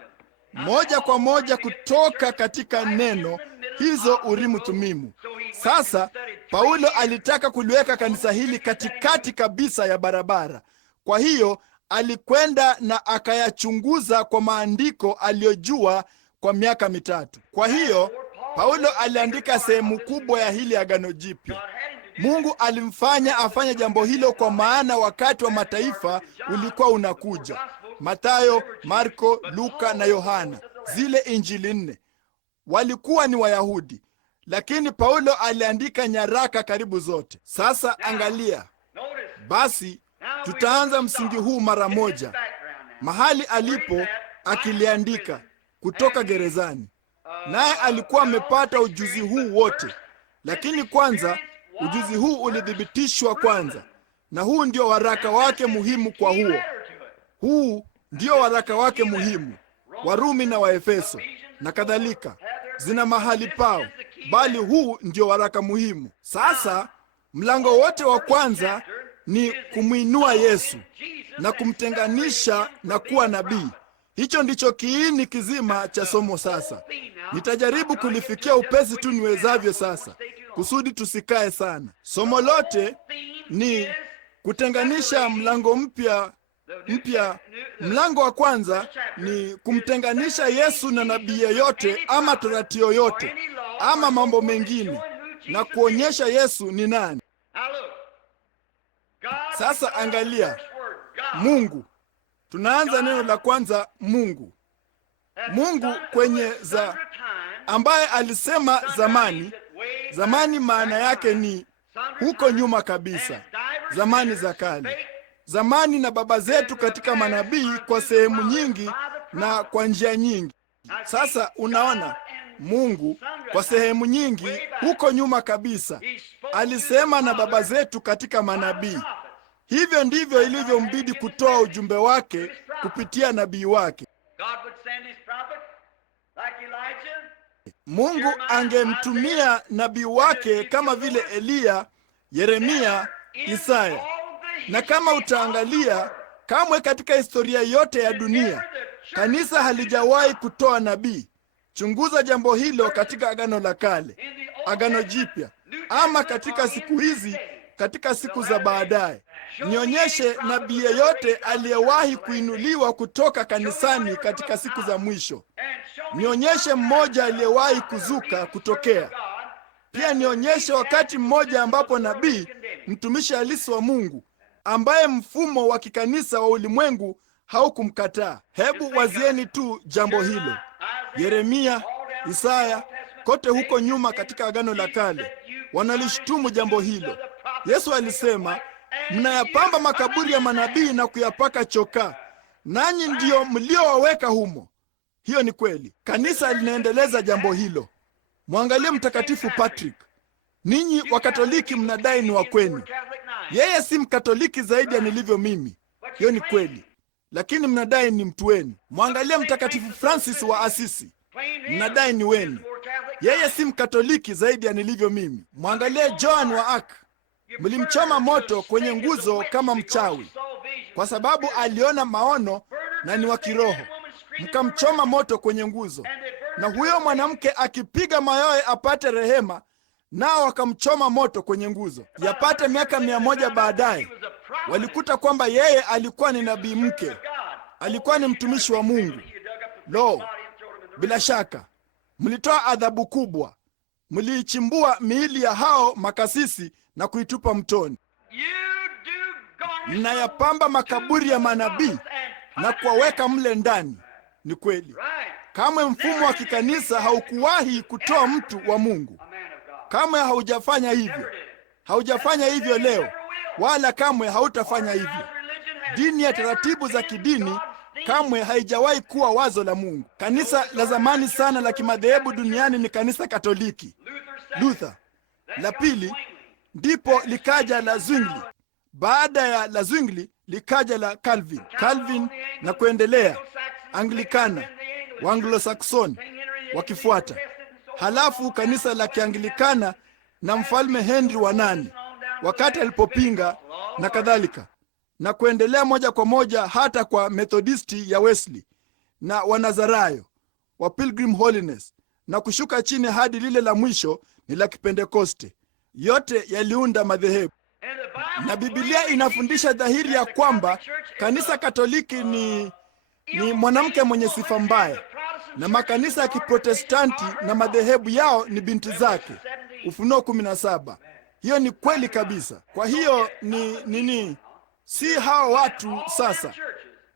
Moja kwa moja kutoka katika neno, hizo Urimu Thumimu. Sasa Paulo alitaka kuliweka kanisa hili katikati kabisa ya barabara. Kwa hiyo alikwenda na akayachunguza kwa maandiko aliyojua kwa miaka 3. Kwa hiyo Paulo aliandika sehemu kubwa ya hili Agano Jipya. Mungu alimfanya afanye jambo hilo, kwa maana wakati wa mataifa ulikuwa unakuja. Mathayo, Marko, Luka na Yohana, zile injili 4, walikuwa ni Wayahudi, lakini Paulo aliandika nyaraka karibu zote. Sasa angalia basi, tutaanza msingi huu mara moja, mahali alipo akiliandika kutoka gerezani. Naye alikuwa amepata ujuzi huu wote, lakini kwanza ujuzi huu ulithibitishwa kwanza, na huu ndio waraka wake muhimu. Kwa huu ndio waraka wake muhimu. Warumi na Waefeso na kadhalika zina mahali pao, bali huu ndio waraka muhimu. Sasa mlango wote wa kwanza ni kumwinua Yesu na kumtenganisha na kuwa nabii. Hicho ndicho kiini kizima cha somo. Sasa nitajaribu kulifikia upesi tu niwezavyo sasa, kusudi tusikae sana. Somo lote ni kutenganisha mlango mpya. Mlango wa kwanza ni kumtenganisha Yesu na nabii yeyote ama torati yoyote ama mambo mengine, na kuonyesha Yesu ni nani. Sasa angalia, Mungu. Tunaanza neno la kwanza, Mungu. Mungu kwenye ambaye alisema zamani. Zamani maana yake ni huko nyuma kabisa, zamani za kale. zamani na baba zetu katika manabii kwa sehemu nyingi na kwa njia nyingi. Sasa unaona, Mungu kwa sehemu nyingi huko nyuma kabisa alisema na baba zetu katika manabii. Hivyo ndivyo ilivyombidi kutoa ujumbe wake kupitia nabii wake. Mungu angemtumia nabii wake kama vile Eliya, Yeremia, Isaya. Na kama utaangalia, kamwe katika historia yote ya dunia kanisa halijawahi kutoa nabii. Chunguza jambo hilo katika Agano la Kale, Agano Jipya, ama katika siku hizi, katika siku za baadaye. Nionyeshe nabii yeyote aliyewahi kuinuliwa kutoka kanisani katika siku za mwisho. Nionyeshe mmoja aliyewahi kuzuka kutokea. Pia nionyeshe wakati mmoja ambapo nabii, mtumishi halisi wa Mungu, ambaye mfumo wa kikanisa wa ulimwengu haukumkataa. Hebu wazieni tu jambo hilo. Yeremia, Isaya, kote huko nyuma katika Agano la Kale wanalishutumu jambo hilo. Yesu alisema, mnayapamba makaburi ya manabii na kuyapaka chokaa, nanyi ndiyo mliowaweka humo. Hiyo ni kweli. Kanisa linaendeleza jambo hilo. Mwangalie Mtakatifu Patrick. Ninyi Wakatoliki mnadai ni wa kwenu. Yeye si Mkatoliki zaidi ya nilivyo mimi. Hiyo ni kweli, lakini mnadai ni mtu wenu. Mwangalie Mtakatifu Francis wa Asisi. Mnadai ni wenu. Yeye si Mkatoliki zaidi ya nilivyo mimi. Mwangalie Joan wa Arc. Mlimchoma moto kwenye nguzo kama mchawi kwa sababu aliona maono na ni wa kiroho. Mkamchoma moto kwenye nguzo, na huyo mwanamke akipiga mayowe apate rehema, nao wakamchoma moto kwenye nguzo. Yapate miaka 100 baadaye walikuta kwamba yeye alikuwa ni nabii mke, alikuwa ni mtumishi wa Mungu. Lo, bila shaka mlitoa adhabu kubwa. Mliichimbua miili ya hao makasisi na kuitupa mtoni. Mnayapamba makaburi ya manabii na kuwaweka mle ndani. Ni kweli, kamwe mfumo wa kikanisa haukuwahi kutoa mtu wa Mungu. Kamwe haujafanya hivyo. Haujafanya hivyo leo, wala kamwe hautafanya hivyo. Dini ya taratibu za kidini kamwe haijawahi kuwa wazo la Mungu. Kanisa la zamani sana la kimadhehebu duniani ni kanisa Katoliki, Luther. La pili ndipo likaja la Zwingli. Baada ya la Zwingli likaja la Calvin na kuendelea, Anglikana, Waanglo-Saksoni wakifuata. Halafu kanisa la Kianglikana na Mfalme Henry wa 8 wakati alipopinga na kadhalika, na kuendelea moja kwa moja hata kwa Methodisti ya Wesley na Wanazarayo wa Pilgrim Holiness, na kushuka chini hadi lile la mwisho ni la Kipentekoste. Yote yaliunda madhehebu, na Biblia inafundisha dhahiri ya kwamba kanisa Katoliki ni mwanamke mwenye sifa mbaya, na makanisa ya Kiprotestanti na madhehebu yao ni binti zake. Ufunuo 17. Hiyo ni kweli kabisa. Kwa hiyo si hao watu. Sasa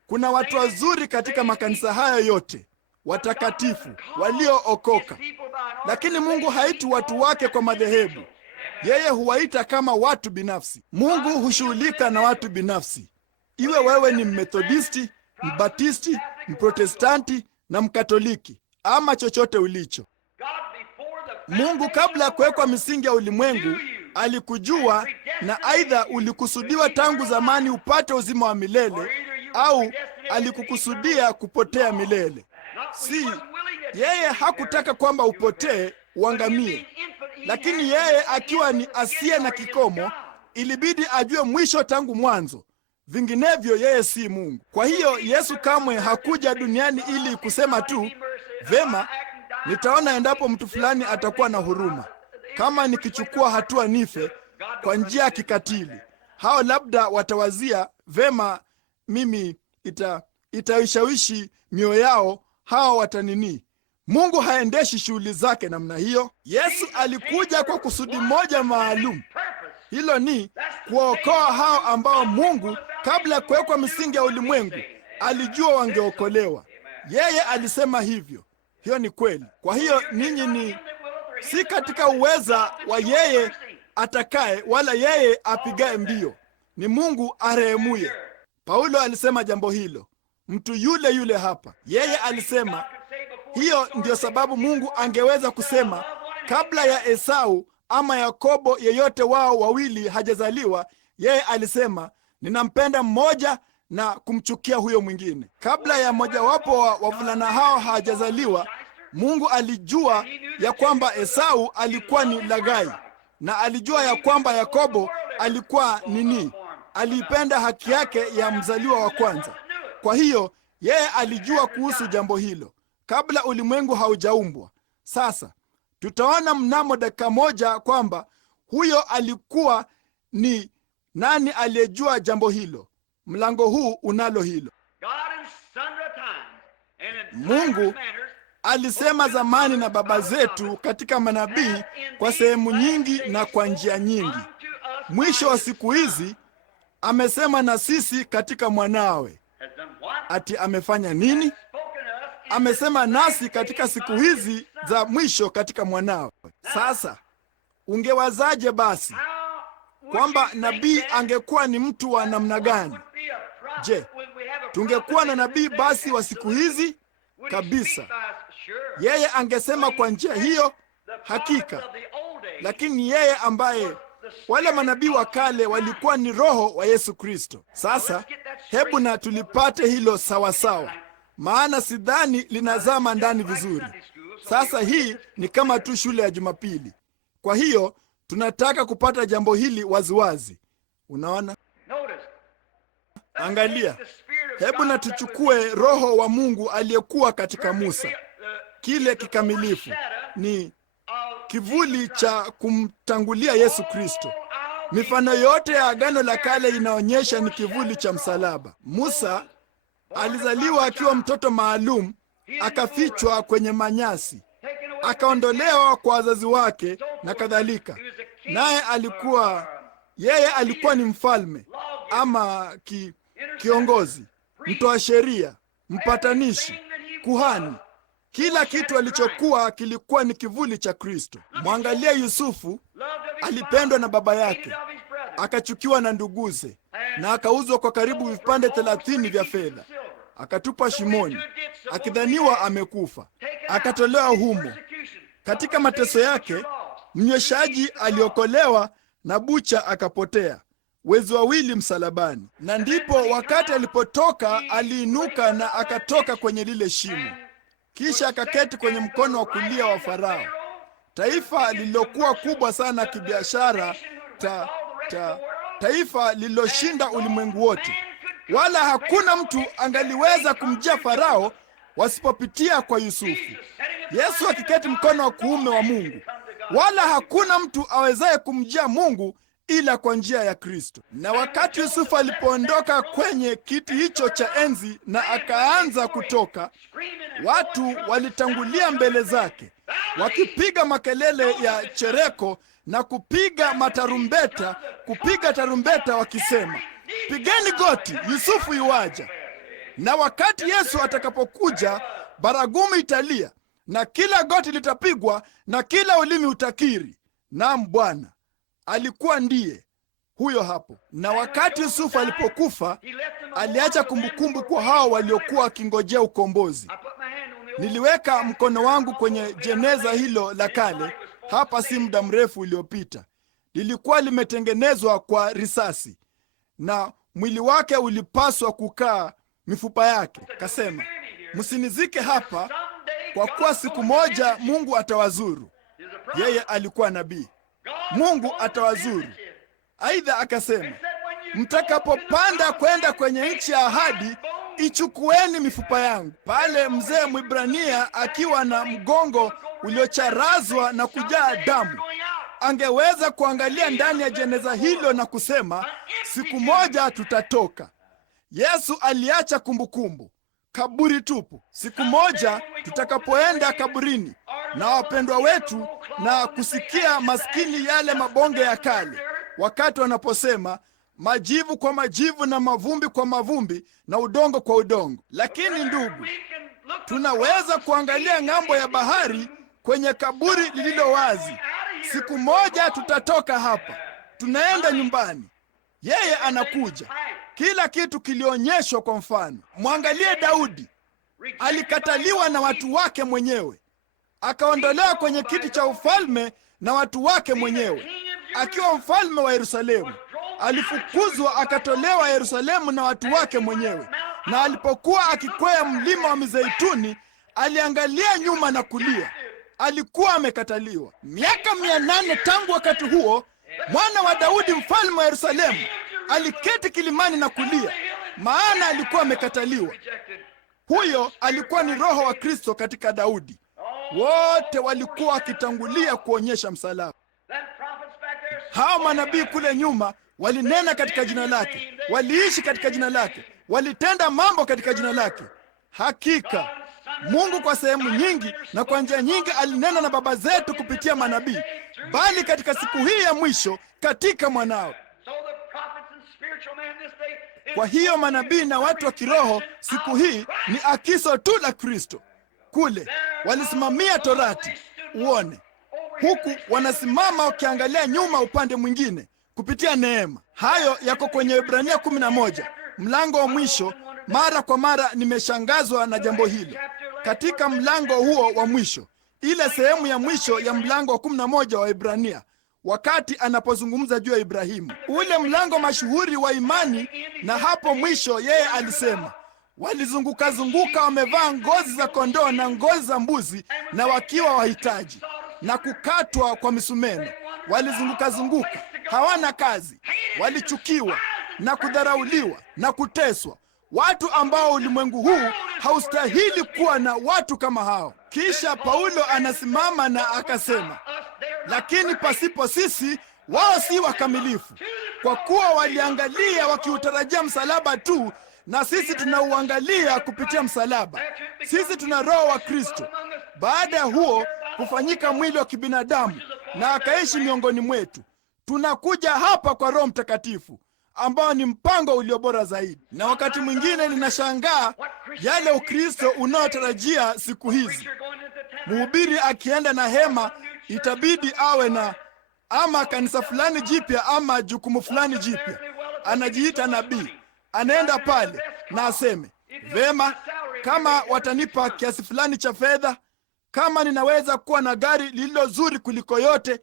kuna watu wazuri katika makanisa hayo yote, watakatifu waliookoka, lakini Mungu haiti watu wake kwa madhehebu. Yeye huwaita kama watu binafsi. Mungu hushughulika na watu binafsi, iwe wewe ni Mmethodisti, Mbatisti, Mprotestanti na Mkatoliki ama chochote ulicho. Mungu kabla ya kuwekwa misingi ya ulimwengu alikujua, na aidha ulikusudiwa tangu zamani upate uzima wa milele, au alikukusudia kupotea milele. Yeye hakutaka kwamba upotee, uangamie, lakini yeye akiwa ni asiye na kikomo, ilibidi ajue mwisho tangu mwanzo. Vinginevyo yeye si Mungu. Kwa hiyo Yesu kamwe hakuja duniani ili kusema tu, vema, nitaona endapo mtu fulani atakuwa na huruma, kama nikichukua hatua nife kwa njia ya kikatili. Hao labda watawazia, vema, mimi itaishawishi mioyo yao, hao watanini. Mungu haendeshi shughuli zake namna hiyo. Yesu alikuja kwa kusudi moja maalum. Hilo ni kuwaokoa hao ambao Mungu kabla ya kuwekwa misingi ya ulimwengu alijua wangeokolewa. Yeye alisema hivyo. Hiyo ni kweli. Kwa hiyo ninyi si katika uweza wa yeye atakaye, wala yeye apigaye mbio. Ni Mungu arehemuye. Paulo alisema jambo hilo, mtu yule yule hapa. Yeye alisema hiyo ndio sababu Mungu angeweza kusema kabla ya Esau ama Yakobo yeyote wao wawili hajazaliwa, yeye alisema ninampenda mmoja na kumchukia huyo mwingine. Kabla ya mojawapo wa wavulana hao hajazaliwa, Mungu alijua ya kwamba Esau alikuwa ni laghai, na alijua ya kwamba Yakobo alikuwa nini, aliipenda haki yake ya mzaliwa wa kwanza. Kwa hiyo yeye alijua kuhusu jambo hilo kabla ulimwengu haujaumbwa. Sasa tutaona mnamo dakika moja kwamba huyo alikuwa ni nani aliyejua jambo hilo. Mlango huu unalo hilo. Mungu alisema zamani na baba zetu katika manabii kwa sehemu nyingi na kwa njia nyingi. Mwisho wa siku hizi amesema na sisi katika mwanawe. Ati amefanya nini? Amesema nasi katika siku hizi za mwisho katika mwanawe. Sasa ungewazaje basi kwamba nabii angekuwa ni mtu wa namna gani? Je, tungekuwa na nabii basi wa siku hizi? Kabisa. Yeye angesema kwa njia hiyo, hakika. Lakini yeye ambaye wale manabii wa kale walikuwa ni roho wa Yesu Kristo. Sasa hebu na tulipate hilo sawa sawa, maana sidhani linazama ndani vizuri. Sasa hii ni kama tu shule ya Jumapili. Kwa hiyo tunataka kupata jambo hili waziwazi. Unaona? Angalia, hebu na tuchukue roho wa Mungu aliyekuwa katika Musa. Kile kikamilifu ni kivuli cha kumtangulia Yesu Kristo. Mifano yote ya Agano la Kale inaonyesha ni kivuli cha msalaba. Musa alizaliwa akiwa mtoto maalum, akafichwa kwenye manyasi, akaondolewa kwa wazazi wake na kadhalika. Naye yeye alikuwa ni mfalme ama kiongozi, mtoa sheria, mpatanishi, kuhani. Kila kitu alichokuwa kilikuwa ni kivuli cha Kristo. Mwangalie Yusufu, alipendwa na baba yake, akachukiwa na nduguze, na akauzwa kwa karibu vipande 30 vya fedha, akatupwa shimoni, akidhaniwa amekufa, akatolewa humo. Katika mateso yake, mnyweshaji aliokolewa na bucha akapotea, wezi wawili msalabani. Na ndipo wakati alipotoka, aliinuka na akatoka kwenye lile shimo, kisha akaketi kwenye mkono wa kulia wa Farao. Taifa lililokuwa kubwa sana kibiashara, taifa lililoshinda ulimwengu wote. Wala hakuna mtu angaliweza kumjia Farao wasipopitia kwa Yusufu. Yesu akiketi mkono wa kuume wa Mungu. Wala hakuna mtu awezaye kumjia Mungu ila kwa njia ya Kristo. Na wakati Yusufu alipoondoka kwenye kiti hicho cha enzi na akaanza kutoka, watu walitangulia mbele zake wakipiga makelele ya chereko na kupiga tarumbeta wakisema, pigeni goti, Yusufu yuaja. Na wakati Yesu atakapokuja, baragumu italia na kila goti litapigwa na kila ulimi utakiri, naam, Bwana alikuwa ndiye huyo hapo. Na wakati Yusufu alipokufa, aliacha kumbukumbu kwa hao waliokuwa wakingojea ukombozi. Niliweka mkono wangu kwenye jeneza hilo la kale hapa si muda mrefu uliopita. Lilikuwa limetengenezwa kwa risasi na mwili wake ulipaswa kukaa mifupa yake. Kasema, msinizike hapa, kwa kuwa siku moja Mungu atawazuru. Yeye alikuwa nabii. Mungu atawazuru. Aidha akasema, mtakapopanda kwenda kwenye nchi ya ahadi, ichukueni mifupa yangu. Pale mzee Mwibrania akiwa na mgongo uliocharazwa na kujaa damu, angeweza kuangalia ndani ya jeneza hilo na kusema, siku moja tutatoka. Yesu aliacha kumbukumbu, kaburi tupu. Siku moja tutakapoenda kaburini na wapendwa wetu na kusikia maskini yale mabonge ya kale, wakati wanaposema majivu kwa majivu na mavumbi kwa mavumbi na udongo kwa udongo. Lakini ndugu, tunaweza kuangalia ng'ambo ya bahari kwenye kaburi lililo wazi. Siku moja tutatoka hapa, tunaenda nyumbani. Yeye anakuja. Kila kitu kilionyeshwa kwa mfano. Mwangalie Daudi, alikataliwa na watu wake mwenyewe, akaondolewa kwenye kiti cha ufalme na watu wake mwenyewe. Akiwa mfalme wa Yerusalemu, alifukuzwa akatolewa Yerusalemu na watu wake mwenyewe. Na alipokuwa akikwea mlima wa Mizeituni, aliangalia nyuma na kulia. Alikuwa amekataliwa. Miaka 800 tangu wakati huo, mwana wa Daudi mfalme wa Yerusalemu aliketi kilimani na kulia, maana alikuwa amekataliwa. Huyo alikuwa ni Roho wa Kristo katika Daudi. Wote walikuwa wakitangulia kuonyesha msalaba. Hao manabii kule nyuma walinena katika jina lake, waliishi katika jina lake, walitenda mambo katika jina lake. Hakika Mungu kwa sehemu nyingi na kwa njia nyingi alinena na baba zetu kupitia manabii, bali katika siku hii ya mwisho katika mwanao. Kwa hiyo manabii na watu wa kiroho siku hii ni akiso tu la Kristo. Kule walisimamia Torati, uone, huku wanasimama wakiangalia nyuma upande mwingine kupitia neema. Hayo yako kwenye Ibrania 11 mlango wa mwisho. Mara kwa mara nimeshangazwa na jambo hilo. Katika mlango huo wa mwisho, ile sehemu ya mwisho ya mlango wa 11 wa Ibrania, wakati anapozungumza juu ya Ibrahimu, ule mlango mashuhuri wa imani, na hapo mwisho yeye alisema, walizunguka wamevaa ngozi za kondoo na ngozi za mbuzi, na wakiwa wahitaji na kukatwa kwa misumeno. Walizunguka, hawana kazi, walichukiwa na kudharauliwa na kuteswa, watu ambao ulimwengu huu haustahili kuwa na watu kama hao. Kisha Paulo anasimama na akasema, lakini pasipo sisi wao si wakamilifu, kwa kuwa waliangalia wakiutarajia msalaba tu, na sisi tunauangalia kupitia msalaba. Sisi tuna Roho wa Kristo baada ya huo kufanyika mwili wa kibinadamu na akaishi miongoni mwetu. Tunakuja hapa kwa Roho Mtakatifu ambao ni mpango ulio bora zaidi. Na wakati mwingine ninashangaa yale Ukristo unaotarajia siku hizi. Mhubiri akienda na hema, itabidi awe na ama kanisa fulani jipya ama jukumu fulani jipya. Anajiita nabii, anaenda pale na aseme, vema, kama watanipa kiasi fulani cha fedha, kama ninaweza kuwa na gari lililo zuri kuliko yote,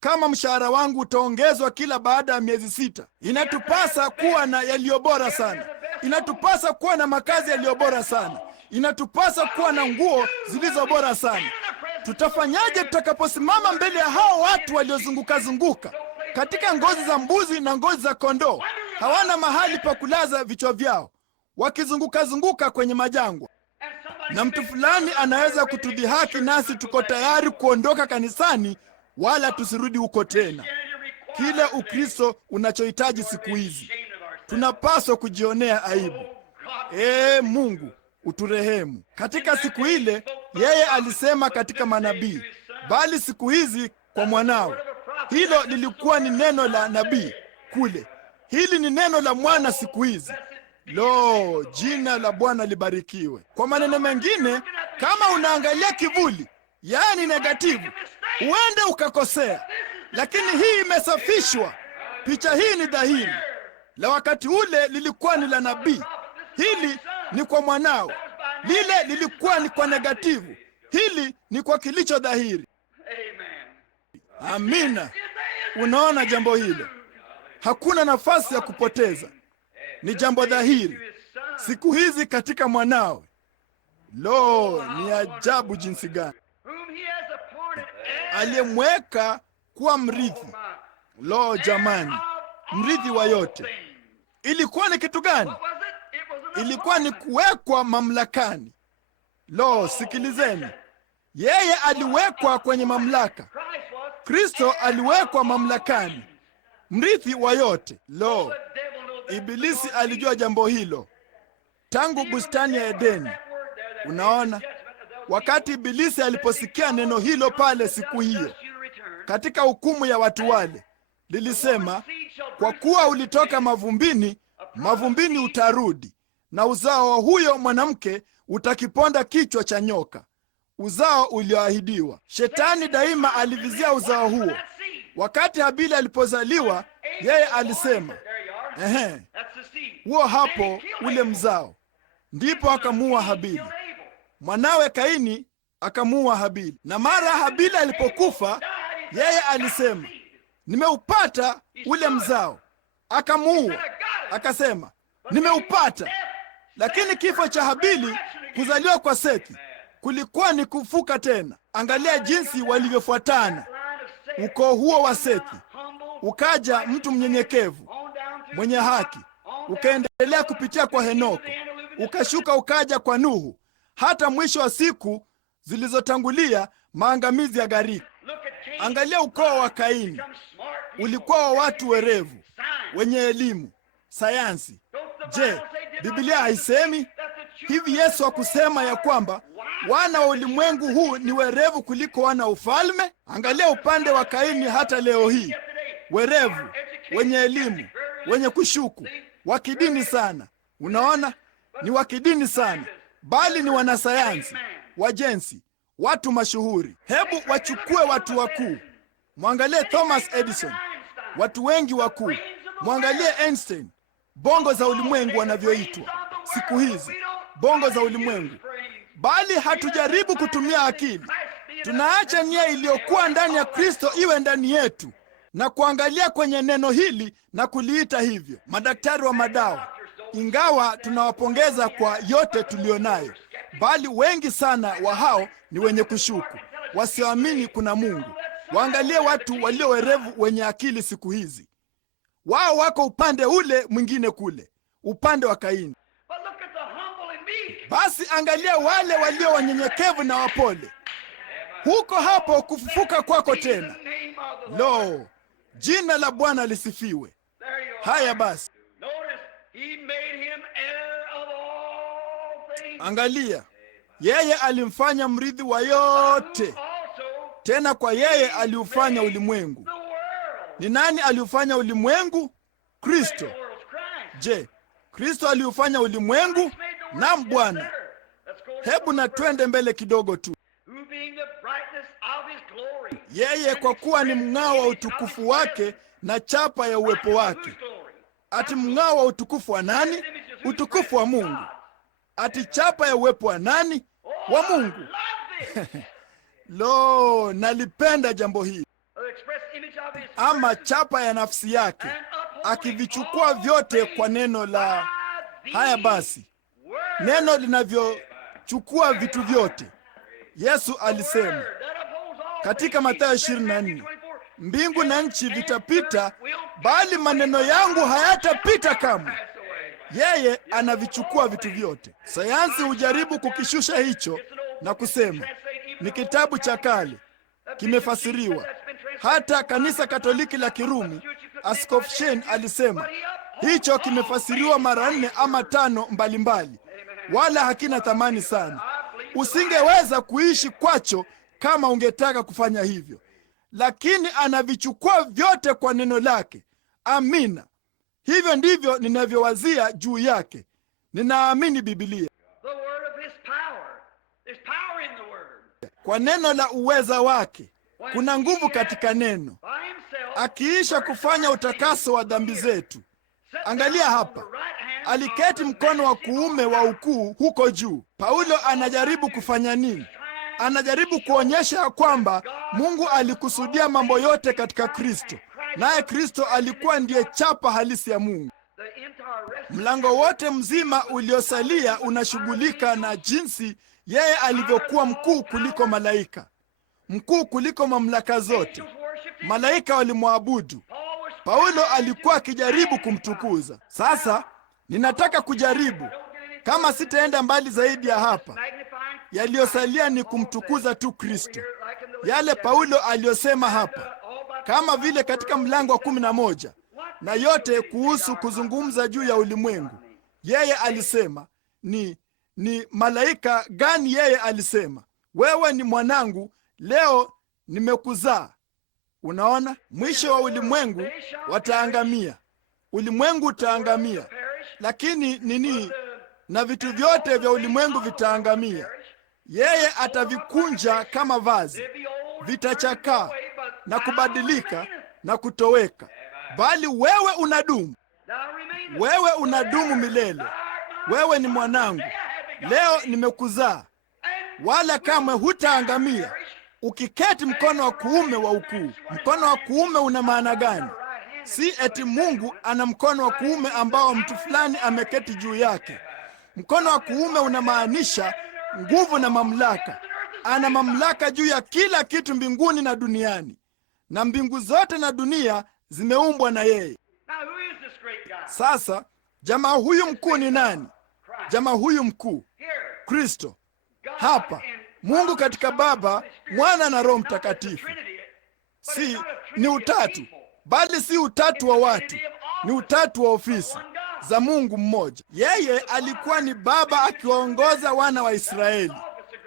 kama mshahara wangu utaongezwa kila baada ya miezi 6, inatupasa kuwa na yaliyo bora sana, inatupasa kuwa na makazi yaliyo bora sana, inatupasa kuwa na nguo zilizo bora sana. Tutafanyaje tutakaposimama mbele ya hao watu waliozunguka katika ngozi za mbuzi na ngozi za kondoo? Hawana mahali pa kulaza vichwa vyao, wakizunguka kwenye majangwa. Na mtu fulani anaweza kutudhihaki, nasi tuko tayari kuondoka kanisani wala tusirudi huko tena. Kile Ukristo unachohitaji siku hizi, tunapaswa kujionea aibu. Mungu uturehemu. Katika siku ile yeye alisema katika manabii, bali siku hizi kwa mwanao. Hilo lilikuwa ni neno la nabii kule, hili ni neno la mwana siku hizi. Lo, jina la Bwana libarikiwe. Kwa maneno mengine, kama unaangalia kivuli, yaani negativu, uende ukakosea, lakini hii imesafishwa. Picha hii ni dhahiri. La wakati ule lilikuwa ni la nabii, hili ni kwa mwanao. Lile lilikuwa ni kwa negativu, hili ni kwa kilicho dhahiri. Amina. Unaona jambo hilo, hakuna nafasi ya kupoteza. Ni jambo dhahiri siku hizi katika mwanawe. Lo, ni ajabu jinsi gani aliyemweka kuwa mrithi. Lo jamani, mrithi wa yote. Ilikuwa ni kitu gani? Ilikuwa ni kuwekwa mamlakani. Lo, sikilizeni, yeye aliwekwa kwenye mamlaka. Kristo aliwekwa mamlakani, mrithi wa yote. Lo, Ibilisi alijua jambo hilo tangu bustani ya Edeni. Unaona, wakati Ibilisi aliposikia neno hilo pale siku hiyo katika hukumu ya watu wale, lilisema, kwa kuwa ulitoka mavumbini, mavumbini utarudi, na uzao wa huyo mwanamke utakiponda kichwa cha nyoka. Uzao ulioahidiwa. Shetani daima alivizia uzao huo. Wakati Habili alipozaliwa, yeye alisema, Ehe, huo hapo ule mzao. Ndipo akamuua Habili. Mwanawe Kaini akamuua Habili. Na mara Habili alipokufa, yeye alisema, nimeupata ule mzao. Akamuua, akasema, nimeupata. Lakini kifo cha Habili, kuzaliwa kwa Sethi, kulikuwa ni kufuka tena. Angalia jinsi walivyofuatana. Ukoo huo wa Sethi ukaja mtu mnyenyekevu mwenye haki, ukaendelea kupitia kwa Henoko, ukashuka ukaja kwa Nuhu, hata mwisho wa siku zilizotangulia maangamizi ya gharika. Angalia ukoo wa Kaini, ulikuwa wa watu werevu, wenye elimu, sayansi. Je, Biblia haisemi hivi? Yesu hakusema ya kwamba wana wa ulimwengu huu ni werevu kuliko wana wa ufalme? Angalia upande wa Kaini hata leo hii, werevu, wenye elimu, wenye kushuku, wa kidini sana. Unaona, ni wa kidini sana, bali ni wanasayansi, wajensi, watu mashuhuri. Hebu wachukue watu wakuu. Mwangalie Thomas Edison, watu wengi wakuu. Mwangalie Einstein. Bongo za ulimwengu wanavyoitwa siku hizi, bongo za ulimwengu. Bali hatujaribu kutumia akili. Tunaacha nia iliyokuwa ndani ya Kristo iwe ndani yetu na kuangalia kwenye neno hili na kuliita hivyo. Madaktari wa madawa, ingawa tunawapongeza kwa yote tulionayo, bali wengi sana wa hao ni wenye kushuku, wasioamini kuna Mungu. Waangalie watu walio werevu wenye akili siku hizi. Wao wako upande ule mwingine kule, upande wa Kaini. Basi angalia wale walio wanyenyekevu na wapole. Huko hapo kufufuka kwako tena. Lo, jina la Bwana lisifiwe. Haya basi, angalia, yeye alimfanya mrithi wa yote. Tena kwa yeye aliufanya ulimwengu. Ni nani aliufanya ulimwengu? Kristo. Je, Kristo aliufanya ulimwengu? Naam, Bwana. Hebu na twende mbele kidogo tu. Yeye kwa kuwa ni mng'ao wa utukufu wake na chapa ya uwepo wake. Ati mng'ao wa utukufu wa nani? Utukufu wa Mungu. Ati chapa ya uwepo wa nani? Wa Mungu. Lo, nalipenda jambo hili. Ama chapa ya nafsi yake, akivichukua vyote kwa neno la... Haya basi, neno linavyochukua vitu vyote. Yesu alisema katika Mathayo 24, mbingu na nchi vitapita, bali maneno yangu hayatapita kamwe. Yeye anavichukua vitu vyote. Sayansi hujaribu kukishusha hicho na kusema ni kitabu cha kale, kimefasiriwa. Hata kanisa Katoliki la Kirumi, Askofu Shen alisema hicho kimefasiriwa mara 4 ama 5 mbalimbali, wala hakina thamani sana. Usingeweza kuishi kwacho kama ungetaka kufanya hivyo, lakini anavichukua vyote kwa neno lake. Amina. Hivyo ndivyo ninavyowazia juu yake. Ninaamini Biblia. Kwa neno la uweza wake, kuna nguvu katika neno. Akiisha kufanya utakaso wa dhambi zetu, angalia hapa, aliketi mkono wa kuume wa ukuu huko juu. Paulo anajaribu kufanya nini? Anajaribu kuonyesha ya kwamba Mungu alikusudia mambo yote katika Kristo, naye Kristo alikuwa ndiye chapa halisi ya Mungu. Mlango wote mzima uliosalia unashughulika na jinsi yeye alivyokuwa mkuu kuliko malaika, mkuu kuliko mamlaka zote. Malaika walimwabudu. Paulo alikuwa akijaribu kumtukuza. Sasa ninataka kujaribu, kama sitaenda mbali zaidi ya hapa, yaliyosalia ni kumtukuza tu Kristo. Yale Paulo aliyosema hapa, kama vile katika mlango wa 11, na yote kuhusu kuzungumza juu ya ulimwengu. Yeye alisema ni malaika gani? Yeye alisema, wewe ni mwanangu, leo nimekuzaa. Unaona, mwisho wa ulimwengu wataangamia, ulimwengu utaangamia, lakini nini? Na vitu vyote vya ulimwengu vitaangamia. Yeye atavikunja kama vazi, vitachakaa na kubadilika na kutoweka, bali wewe unadumu. wewe unadumu milele, wewe ni mwanangu, leo nimekuzaa, wala kamwe hutaangamia, ukiketi mkono wa kuume wa ukuu. Mkono wa kuume una maana gani? Si eti Mungu ana mkono wa kuume ambao mtu fulani ameketi juu yake. Mkono wa kuume unamaanisha nguvu na mamlaka. Ana mamlaka juu ya kila kitu mbinguni na duniani, na mbingu zote na dunia zimeumbwa na yeye. Sasa jamaa huyu mkuu ni nani? Jamaa huyu mkuu Kristo. Hapa Mungu katika Baba, Mwana na Roho Mtakatifu. Ni utatu, bali si utatu wa watu, ni utatu wa ofisi za Mungu mmoja. Yeye alikuwa ni baba akiwaongoza wana wa Israeli.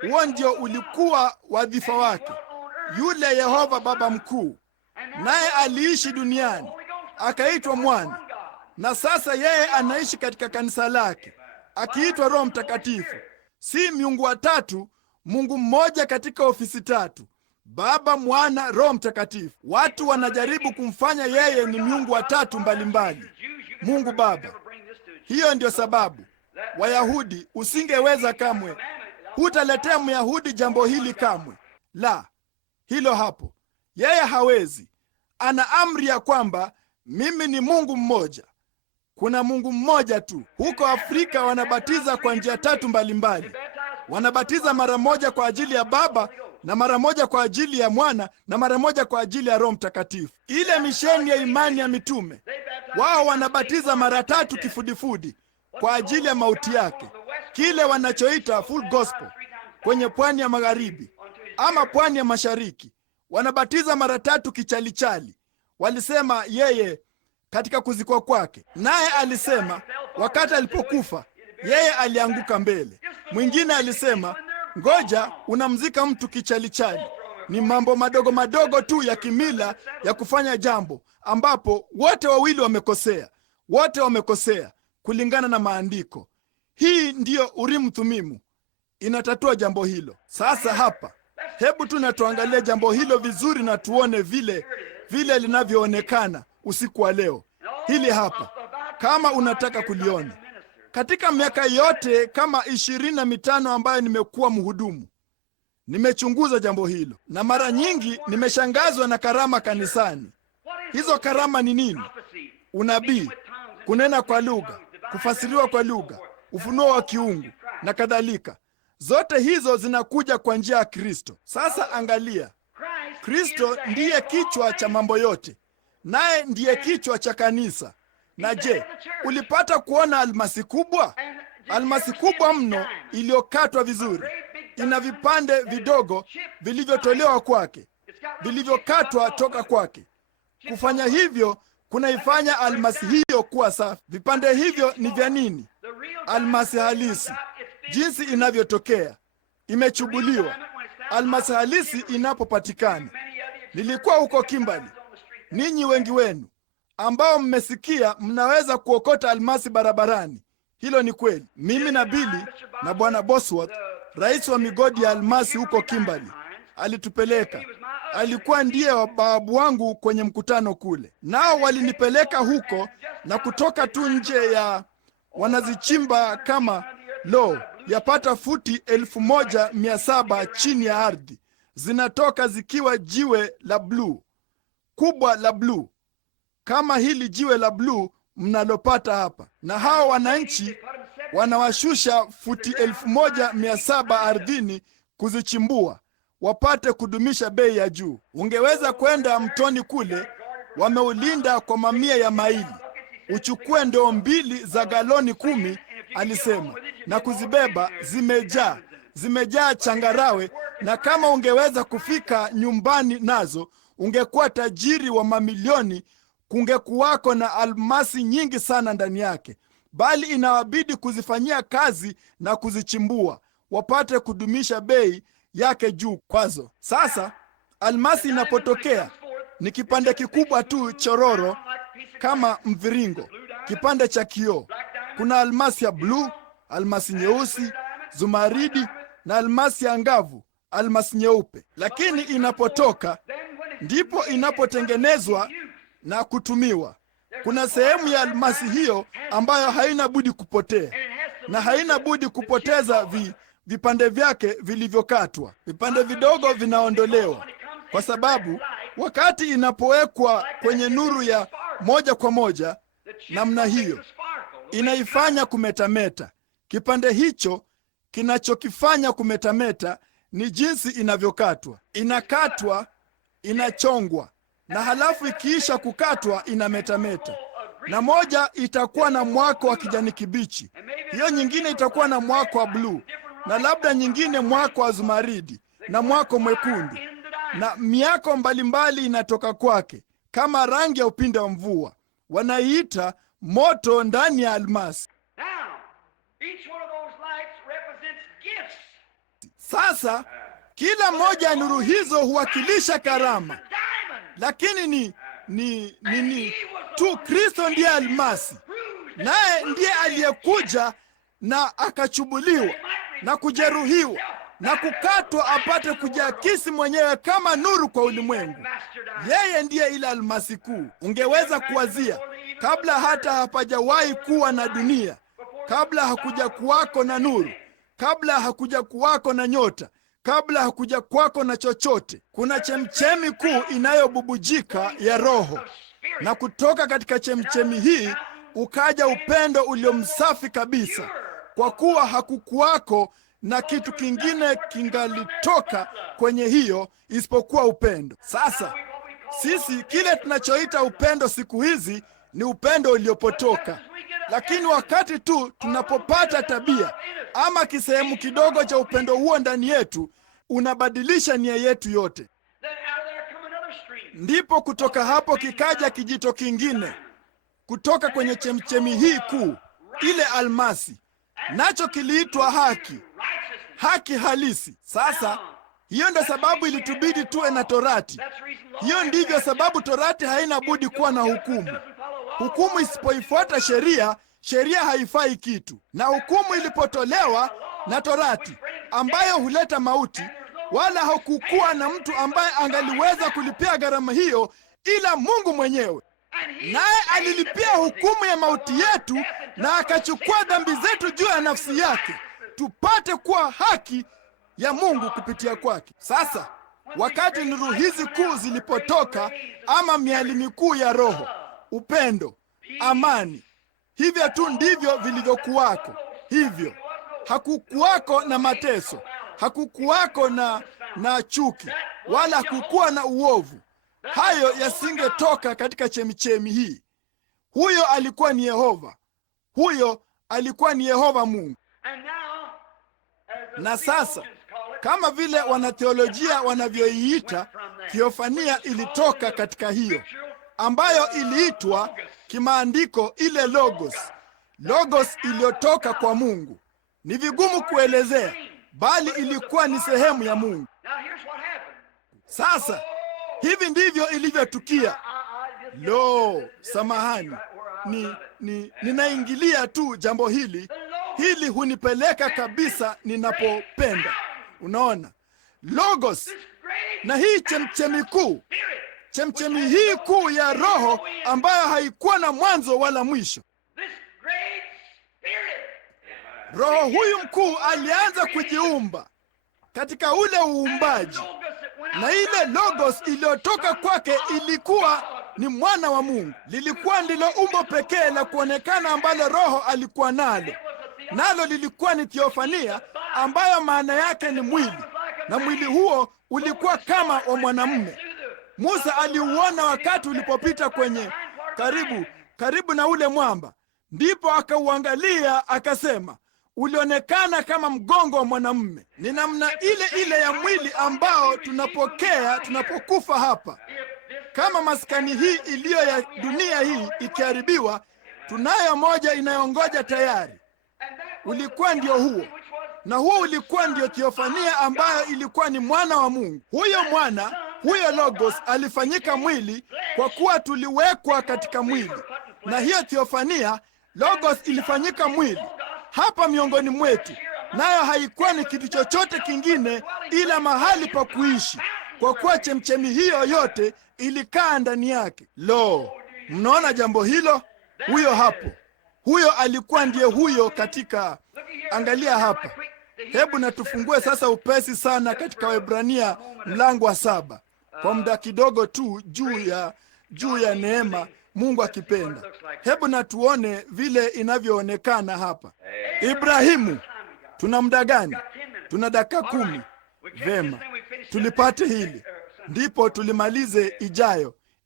Huo ndio ulikuwa wadhifa wake, yule Yehova Baba mkuu. Naye aliishi duniani akaitwa Mwana, na sasa yeye anaishi katika kanisa lake akiitwa Roho Mtakatifu. Si miungu watatu, Mungu mmoja katika ofisi tatu: Baba, Mwana, Roho Mtakatifu. Watu wanajaribu kumfanya yeye ni miungu watatu mbalimbali. Mungu Baba. Hiyo ndio sababu Wayahudi usingeweza kamwe, hutaletea Myahudi jambo hili kamwe. La, hilo hapo. Yeye hawezi. Ana amri ya kwamba mimi ni Mungu mmoja. Kuna Mungu mmoja tu. Huko Afrika wanabatiza kwa njia tatu mbalimbali. Wanabatiza mara moja kwa ajili ya Baba, na mara moja kwa ajili ya Mwana, na mara moja kwa ajili ya Roho Mtakatifu. Ile misheni ya imani ya mitume, wao wanabatiza mara tatu kifudifudi kwa ajili ya mauti yake, kile wanachoita full gospel. Kwenye pwani ya magharibi ama pwani ya mashariki wanabatiza mara tatu kichalichali. Walisema yeye katika kuzikwa kwake, naye alisema wakati alipokufa yeye alianguka mbele. Mwingine alisema ngoja, unamzika mtu kichalichali. Ni mambo madogo madogo tu ya kimila ya kufanya jambo ambapo wote wawili wamekosea. Wote wamekosea kulingana na maandiko. Hii ndiyo Urimu Thumimu inatatua jambo hilo. Sasa hapa, hebu tu na tuangalie jambo hilo vizuri na tuone vile linavyoonekana usiku wa leo. Hili hapa, kama unataka kuliona. Katika miaka yote kama 25 ambayo nimekuwa mhudumu, nimechunguza jambo hilo, na mara nyingi nimeshangazwa na karama kanisani. Hizo karama ni nini? Unabii, kunena kwa lugha, kufasiriwa kwa lugha, ufunuo wa kiungu na kadhalika. Zote hizo zinakuja kwa njia ya Kristo. Sasa angalia, Kristo ndiye kichwa cha mambo yote, naye ndiye kichwa cha kanisa. Na je, ulipata kuona almasi kubwa? Almasi kubwa mno iliyokatwa vizuri. Ina vipande vidogo vilivyotolewa kwake, vilivyokatwa toka kwake. Kufanya hivyo kunaifanya almasi hiyo kuwa safi. Vipande hivyo ni vya nini? Almasi halisi, jinsi inavyotokea, imechubuliwa. Almasi halisi inapopatikana. Nilikuwa huko Kimbali. Ninyi wengi wenu ambao mmesikia mnaweza kuokota almasi barabarani. Hilo ni kweli. Mimi na Billy na Bwana Bosworth, rais wa migodi ya almasi huko Kimbali, alitupeleka. Alikuwa ndiye babu wangu kwenye mkutano kule. Nao walinipeleka huko, na kutoka tu nje ya wanazichimba kama yapata futi 1700 chini ya ardhi. Zinatoka zikiwa jiwe la bluu, kubwa la bluu, kama hili jiwe la bluu mnalopata hapa. Na hao wananchi wanawashusha futi 1700 ardhini kuzichimbua, wapate kudumisha bei ya juu. Ungeweza kwenda mtoni kule, wameulinda kwa mamia ya maili. Uchukue ndoo 2 za galoni 10, alisema, na kuzibeba. Zimejaa changarawe, na kama ungeweza kufika nyumbani nazo, ungekuwa tajiri wa mamilioni. Kungekuwako na almasi nyingi sana ndani yake, bali inawabidi kuzifanyia kazi na kuzichimbua, wapate kudumisha bei yake juu kwazo. Sasa almasi inapotokea ni kipande kikubwa tu chororo kama mviringo, kipande cha kioo. Kuna almasi ya bluu, almasi nyeusi, zumaridi na almasi ya ngavu, almasi nyeupe. Lakini inapotoka ndipo inapotengenezwa na kutumiwa. Kuna sehemu ya almasi hiyo ambayo haina budi kupotea, na haina budi kupoteza vipande vyake vilivyokatwa. Vipande vidogo vinaondolewa, kwa sababu wakati inapowekwa kwenye nuru ya moja kwa moja namna hiyo, inaifanya kumetameta. Kipande hicho kinachokifanya kumetameta ni jinsi inavyokatwa. Inakatwa, inachongwa, na halafu ikiisha kukatwa inametameta. Na moja itakuwa na mwako wa kijani kibichi, hiyo nyingine itakuwa na mwako wa bluu, na labda nyingine mwako wa zumaridi na mwako mwekundu, na miako mbalimbali inatoka kwake kama rangi ya upinde wa mvua. Wanaiita moto ndani ya almasi. Sasa kila moja ya nuru hizo huwakilisha karama, lakini ni tu Kristo ndiye almasi, naye ndiye aliyekuja na akachubuliwa na kujeruhiwa na kukatwa apate kujiakisi mwenyewe kama nuru kwa ulimwengu. Yeye ndiye ile almasi kuu. Ungeweza kuwazia, kabla hata hapajawahi kuwa na dunia, kabla hakuja kuwako na nuru, kabla hakuja kuwako na nyota, kabla hakuja kwako na chochote, kuna chemchemi kuu inayobubujika ya Roho, na kutoka katika chemchemi hii ukaja upendo uliomsafi kabisa, kwa kuwa hakukuwako na kitu kingine kingalitoka kwenye hiyo isipokuwa upendo. Sasa sisi kile tunachoita upendo siku hizi ni upendo uliopotoka, lakini wakati tu tunapopata tabia ama kisehemu kidogo cha upendo huo ndani yetu, unabadilisha nia yetu yote. Ndipo kutoka hapo kikaja kijito kingine kutoka kwenye chemchemi hii kuu, ile almasi, nacho kiliitwa haki, haki halisi. Sasa hiyo ndio sababu ilitubidi tuwe na Torati. Hiyo ndivyo sababu Torati haina budi kuwa na hukumu. Hukumu isipoifuata sheria, sheria haifai kitu. Na hukumu ilipotolewa na Torati ambayo huleta mauti, wala hakukuwa na mtu ambaye angaliweza kulipia gharama hiyo ila Mungu mwenyewe. Naye alilipia hukumu ya mauti yetu na akachukua dhambi zetu juu ya nafsi yake, tupate kuwa haki ya Mungu kupitia kwake. Sasa wakati nuru hizi kuu zilipotoka, ama miali mikuu ya Roho, upendo, amani, hivyo tu ndivyo vilivyokuwako. Hivyo hakukuwako na mateso, hakukuwako na chuki, wala hakukuwa na uovu. Hayo yasingetoka katika chemichemi hii. Huyo alikuwa ni Yehova, huyo alikuwa ni Yehova Mungu. Na sasa kama vile wanatheolojia wanavyoiita, theofania ilitoka katika hiyo, ambayo iliitwa kimaandiko ile logos, logos iliyotoka kwa Mungu. Ni vigumu kuelezea, bali ilikuwa ni sehemu ya Mungu. Sasa hivi ndivyo ilivyotukia. Samahani, ninaingilia tu jambo hili hunipeleka kabisa ninapopenda. Unaona, logos na hii chemchemi kuu, chemchemi hii kuu ya Roho ambayo haikuwa na mwanzo wala mwisho. Roho huyu mkuu alianza kujiumba katika ule uumbaji, na ile logos iliyotoka kwake ilikuwa ni mwana wa Mungu. Lilikuwa ndilo umbo pekee la kuonekana ambalo Roho alikuwa nalo lilikuwa ni theofania, ambayo maana yake ni mwili, na mwili huo ulikuwa kama wa mwanamume. Musa aliuona wakati ulipopita kwenye karibu na ule mwamba, ndipo akauangalia akasema, ulionekana kama mgongo wa mwanamume. Ni namna ile ile ya mwili ambao tunapokea tunapokufa hapa. Kama maskani hii iliyo ya dunia hii ikiharibiwa, tunayo moja inayongoja tayari. Ulikuwa ndio huo, na huo ulikuwa ndio theofania ambayo ilikuwa ni mwana wa Mungu. Huyo mwana, huyo logos alifanyika mwili, kwa kuwa tuliwekwa katika mwili, na hiyo theofania, logos ilifanyika mwili hapa miongoni mwetu, nayo haikuwa ni kitu chochote kingine ila mahali pa kuishi, kwa kuwa chemchemi hiyo yote ilikaa ndani yake. Mnaona jambo hilo? Huyo hapo, huyo alikuwa ndiye huyo katika, angalia hapa. Hebu na tufungue sasa upesi sana katika Waebrania mlango wa 7 kwa muda kidogo tu, juu ya neema, Mungu akipenda. Hebu na tuone vile inavyoonekana hapa. Ibrahimu, tuna muda gani? Tuna dakika 10. Vema, tulipate hili ndipo tulimalize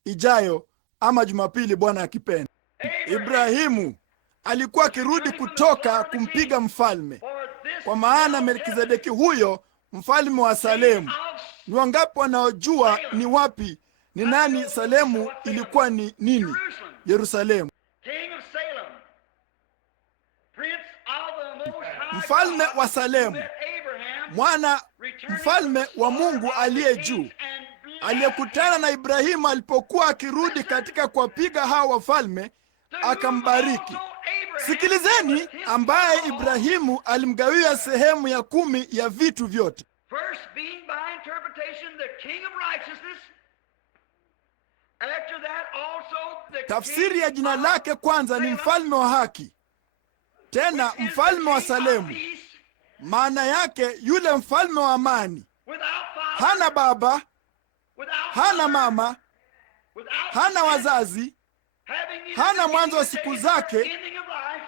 ijayo ama Jumapili, Bwana akipenda. Ibrahimu alikuwa akirudi kutoka kumpiga mfalme, kwa maana Melkizedeki huyo mfalme wa Salemu. Ni wangapi wanaojua ni wapi, ni nani Salemu ilikuwa ni nini? Yerusalemu. Mfalme wa Salemu, mfalme wa Mungu aliye juu, aliyekutana na Ibrahimu alipokuwa akirudi katika kuwapiga hao wafalme, akambariki. Sikilizeni, ambaye Ibrahimu alimgawia sehemu ya 10 ya vitu vyote. Tafsiri ya jina lake kwanza ni mfalme wa haki, tena mfalme wa Salemu. Maana yake yule mfalme wa amani, hana baba, hana mama, hana wazazi, hana mwanzo wa siku zake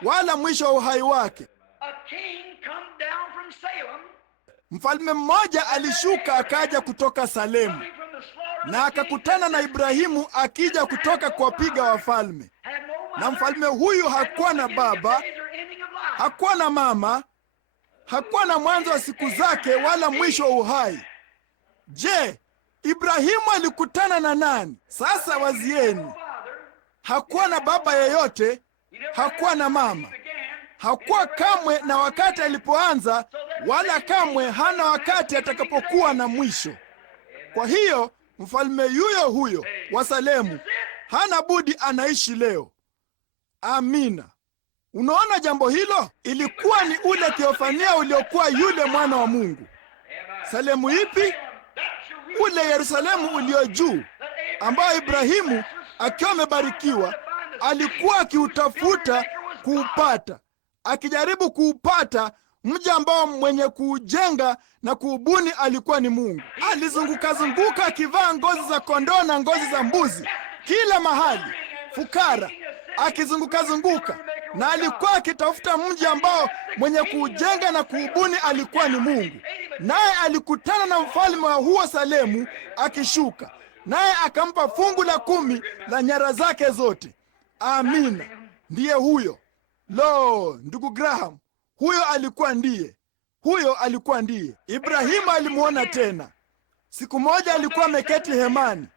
wala mwisho wa uhai wake. Mfalme mmoja alishuka akaja kutoka Salemu na akakutana na Ibrahimu akija kutoka kuwapiga wafalme. Na mfalme huyu hakuwa na baba, hakuwa na mama, hakuwa na mwanzo wa siku zake wala mwisho wa uhai. Je, Ibrahimu alikutana na nani? Sasa wazieni. Hakuwa na baba yeyote, hakuwa na mama, hakuwa kamwe na wakati alipoanza, wala kamwe hana wakati atakapokuwa na mwisho. Kwa hiyo mfalme yuyo huyo wa Salemu hana budi anaishi leo. Amina. Unaona jambo hilo? Ilikuwa ni ule Theofania uliokuwa yule mwana wa Mungu. Salemu ipi? Ule Yerusalemu ulio juu, ambao Ibrahimu akiwa amebarikiwa alikuwa akiutafuta kuupata, akijaribu kuupata, mji ambao mwenye kuujenga na kuubuni alikuwa ni Mungu. Alizunguka akivaa ngozi za kondoo na ngozi za mbuzi kila mahali, fukara, akizunguka, na alikuwa akitafuta mji ambao mwenye kuujenga na kuubuni alikuwa ni Mungu. Naye alikutana na mfalme wa huo Salemu akishuka, naye akampa fungu la 10 la nyara zake zote. Amina. Ndiye huyo. Lo, ndugu Graham, huyo alikuwa ndiye. Ibrahimu alimuona tena. Siku moja alikuwa ameketi hemani,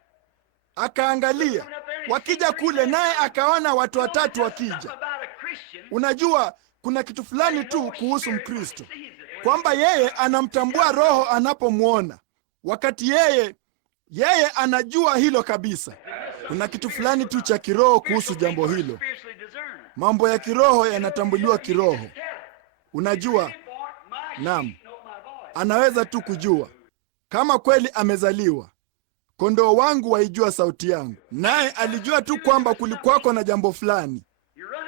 akaangalia wakija kule, naye akaona watu watatu wakija. Unajua, kuna kitu fulani tu kuhusu Mkristo, kwamba yeye anamtambua Roho anapomwona. Wakati yeye anajua hilo kabisa. Kuna kitu fulani tu cha kiroho kuhusu jambo hilo. Mambo ya kiroho yanatambuliwa kiroho. Unajua, naam, anaweza tu kujua kama kweli amezaliwa. Kondoo wangu waijua sauti yangu. Naye alijua tu kwamba kulikuwako na jambo fulani.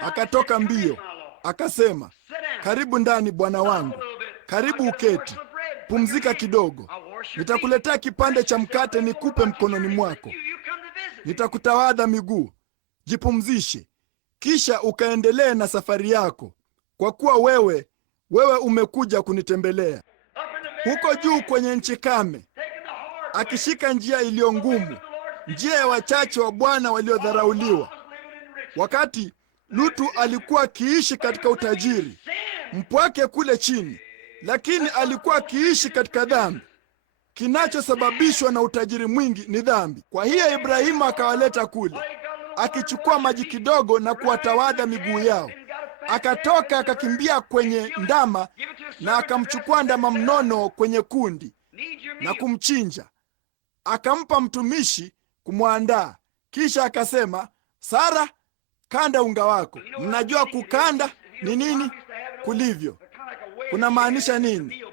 Akatoka mbio, akasema, karibu ndani bwana wangu, karibu uketi, pumzika kidogo. Nitakuletea kipande cha mkate nikupe mkononi mwako. Nitakutawadha miguu, jipumzishe, kisha ukaendelee na safari yako, kwa kuwa wewe umekuja kunitembelea. Huko juu kwenye nchi kame, akishika njia iliyo ngumu, njia ya wachache wa Bwana waliodharauliwa. Wakati Lutu alikuwa akiishi katika utajiri, mpwake kule chini, lakini alikuwa akiishi katika dhambi. Kinachosababishwa na utajiri mwingi ni dhambi. Kwa hiyo Ibrahimu akawaleta kule, akichukua maji kidogo na kuwatawadha miguu yao. Akatoka akakimbia kwenye ndama, na akamchukua ndama mnono kwenye kundi na kumchinja. Akampa mtumishi kumwandaa, kisha akasema, Sara, kanda unga wako. Mnajua kukanda ni nini? Kulivyo kuna maanisha nini?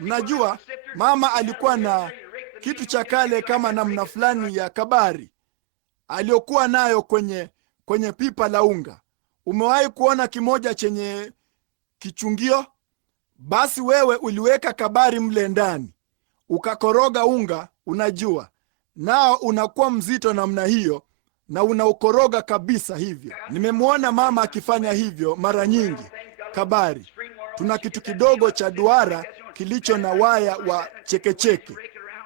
Mnajua, mama alikuwa na kitu cha kale kama namna fulani ya kabari aliyokuwa nayo kwenye pipa la unga. Umewahi kuona kimoja chenye kichungio? Basi wewe uliweka kabari mle ndani, ukakoroga unga, unajua, nao unakuwa mzito namna hiyo, na unaukoroga kabisa hivyo. Nimemwona mama akifanya hivyo mara nyingi. Kabari, tuna kitu kidogo cha duara kilicho na waya wa chekecheke.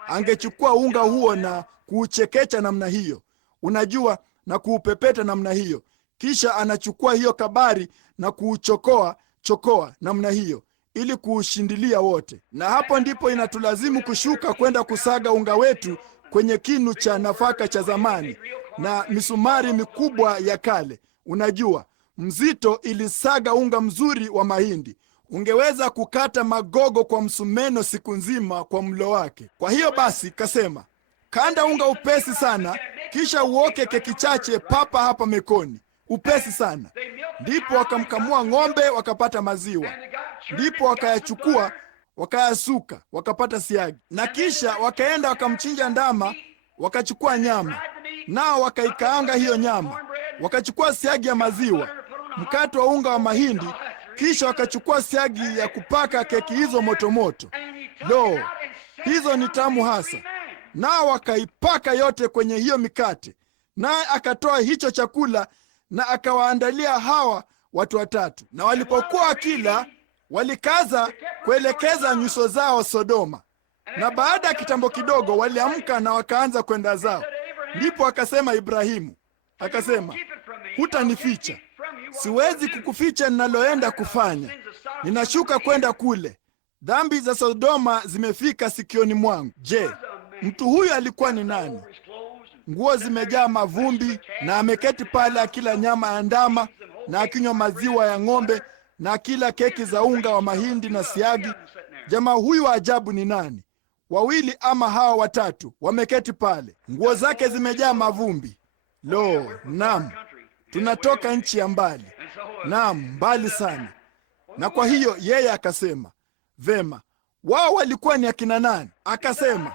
Angechukua unga huo na kuuchekecha namna hiyo, unajua, na kuupepeta namna hiyo. Kisha anachukua hiyo kabari na kuuchokoa namna hiyo ili kuushindilia wote. Na hapo ndipo inatulazimu kushuka kwenda kusaga unga wetu kwenye kinu cha nafaka cha zamani na misumari mikubwa ya kale. Unajua, mzito ilisaga unga mzuri wa mahindi. Ungeweza kukata magogo kwa msumeno siku nzima kwa mlo wake. Kwa hiyo basi kasema, kanda unga upesi sana, kisha uoke keki chache papa hapa mekoni, upesi sana. Ndipo wakamkamua ng'ombe wakapata maziwa. Ndipo wakayachukua wakayasuka wakapata siagi. Na kisha wakaenda wakamchinja ndama, wakachukua nyama, nao wakaikaanga hiyo nyama. Wakachukua siagi ya maziwa, mkate wa unga wa mahindi, kisha wakachukua siagi ya kupaka keki hizo motomoto. Lo, hizo ni tamu hasa. Nao wakaipaka yote kwenye hiyo mikate, naye akatoa hicho chakula na akawaandalia hawa watu watatu. Na walipokuwa wakila, walikaza kuelekeza nyuso zao Sodoma. Na baada ya kitambo kidogo waliamka na wakaanza kwenda zao. Ndipo akasema Ibrahimu, akasema, hutanificha. Siwezi kukuficha ninaloenda kufanya. Ninashuka kwenda kule. Dhambi za Sodoma zimefika sikioni mwangu. Je, mtu huyu alikuwa ni nani? Nguo zimejaa mavumbi, na ameketi pale akila nyama ya ndama na akinywa maziwa ya ng'ombe na akila keki za unga wa mahindi na siagi. Jamaa huyu wa ajabu ni nani? Wawili ama hawa watatu wameketi pale, nguo zake zimejaa mavumbi. Lo, naam, tunatoka nchi ya mbali. Naam, mbali sana. Na kwa hiyo yeye akasema, vema, wao walikuwa ni akina nani? Akasema,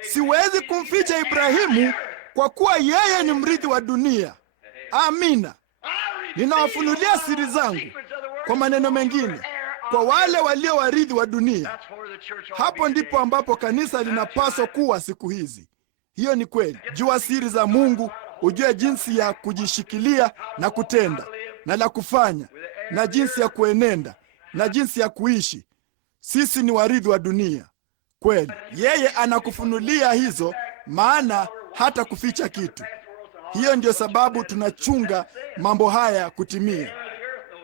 siwezi kumficha Ibrahimu kwa kuwa yeye ni mrithi wa dunia. Amina. Ninawafunulia siri zangu. Kwa maneno mengine, kwa wale walio warithi wa dunia. Hapo ndipo ambapo kanisa linapaswa kuwa siku hizi. Hiyo ni kweli. Jua siri za Mungu, ujue jinsi ya kujishikilia na kutenda na la kufanya na jinsi ya kuenenda na jinsi ya kuishi. Sisi ni warithi wa dunia. Kweli, yeye anakufunulia hizo, maana hata kuficha kitu. Hiyo ndio sababu tunachunga mambo haya kutimia.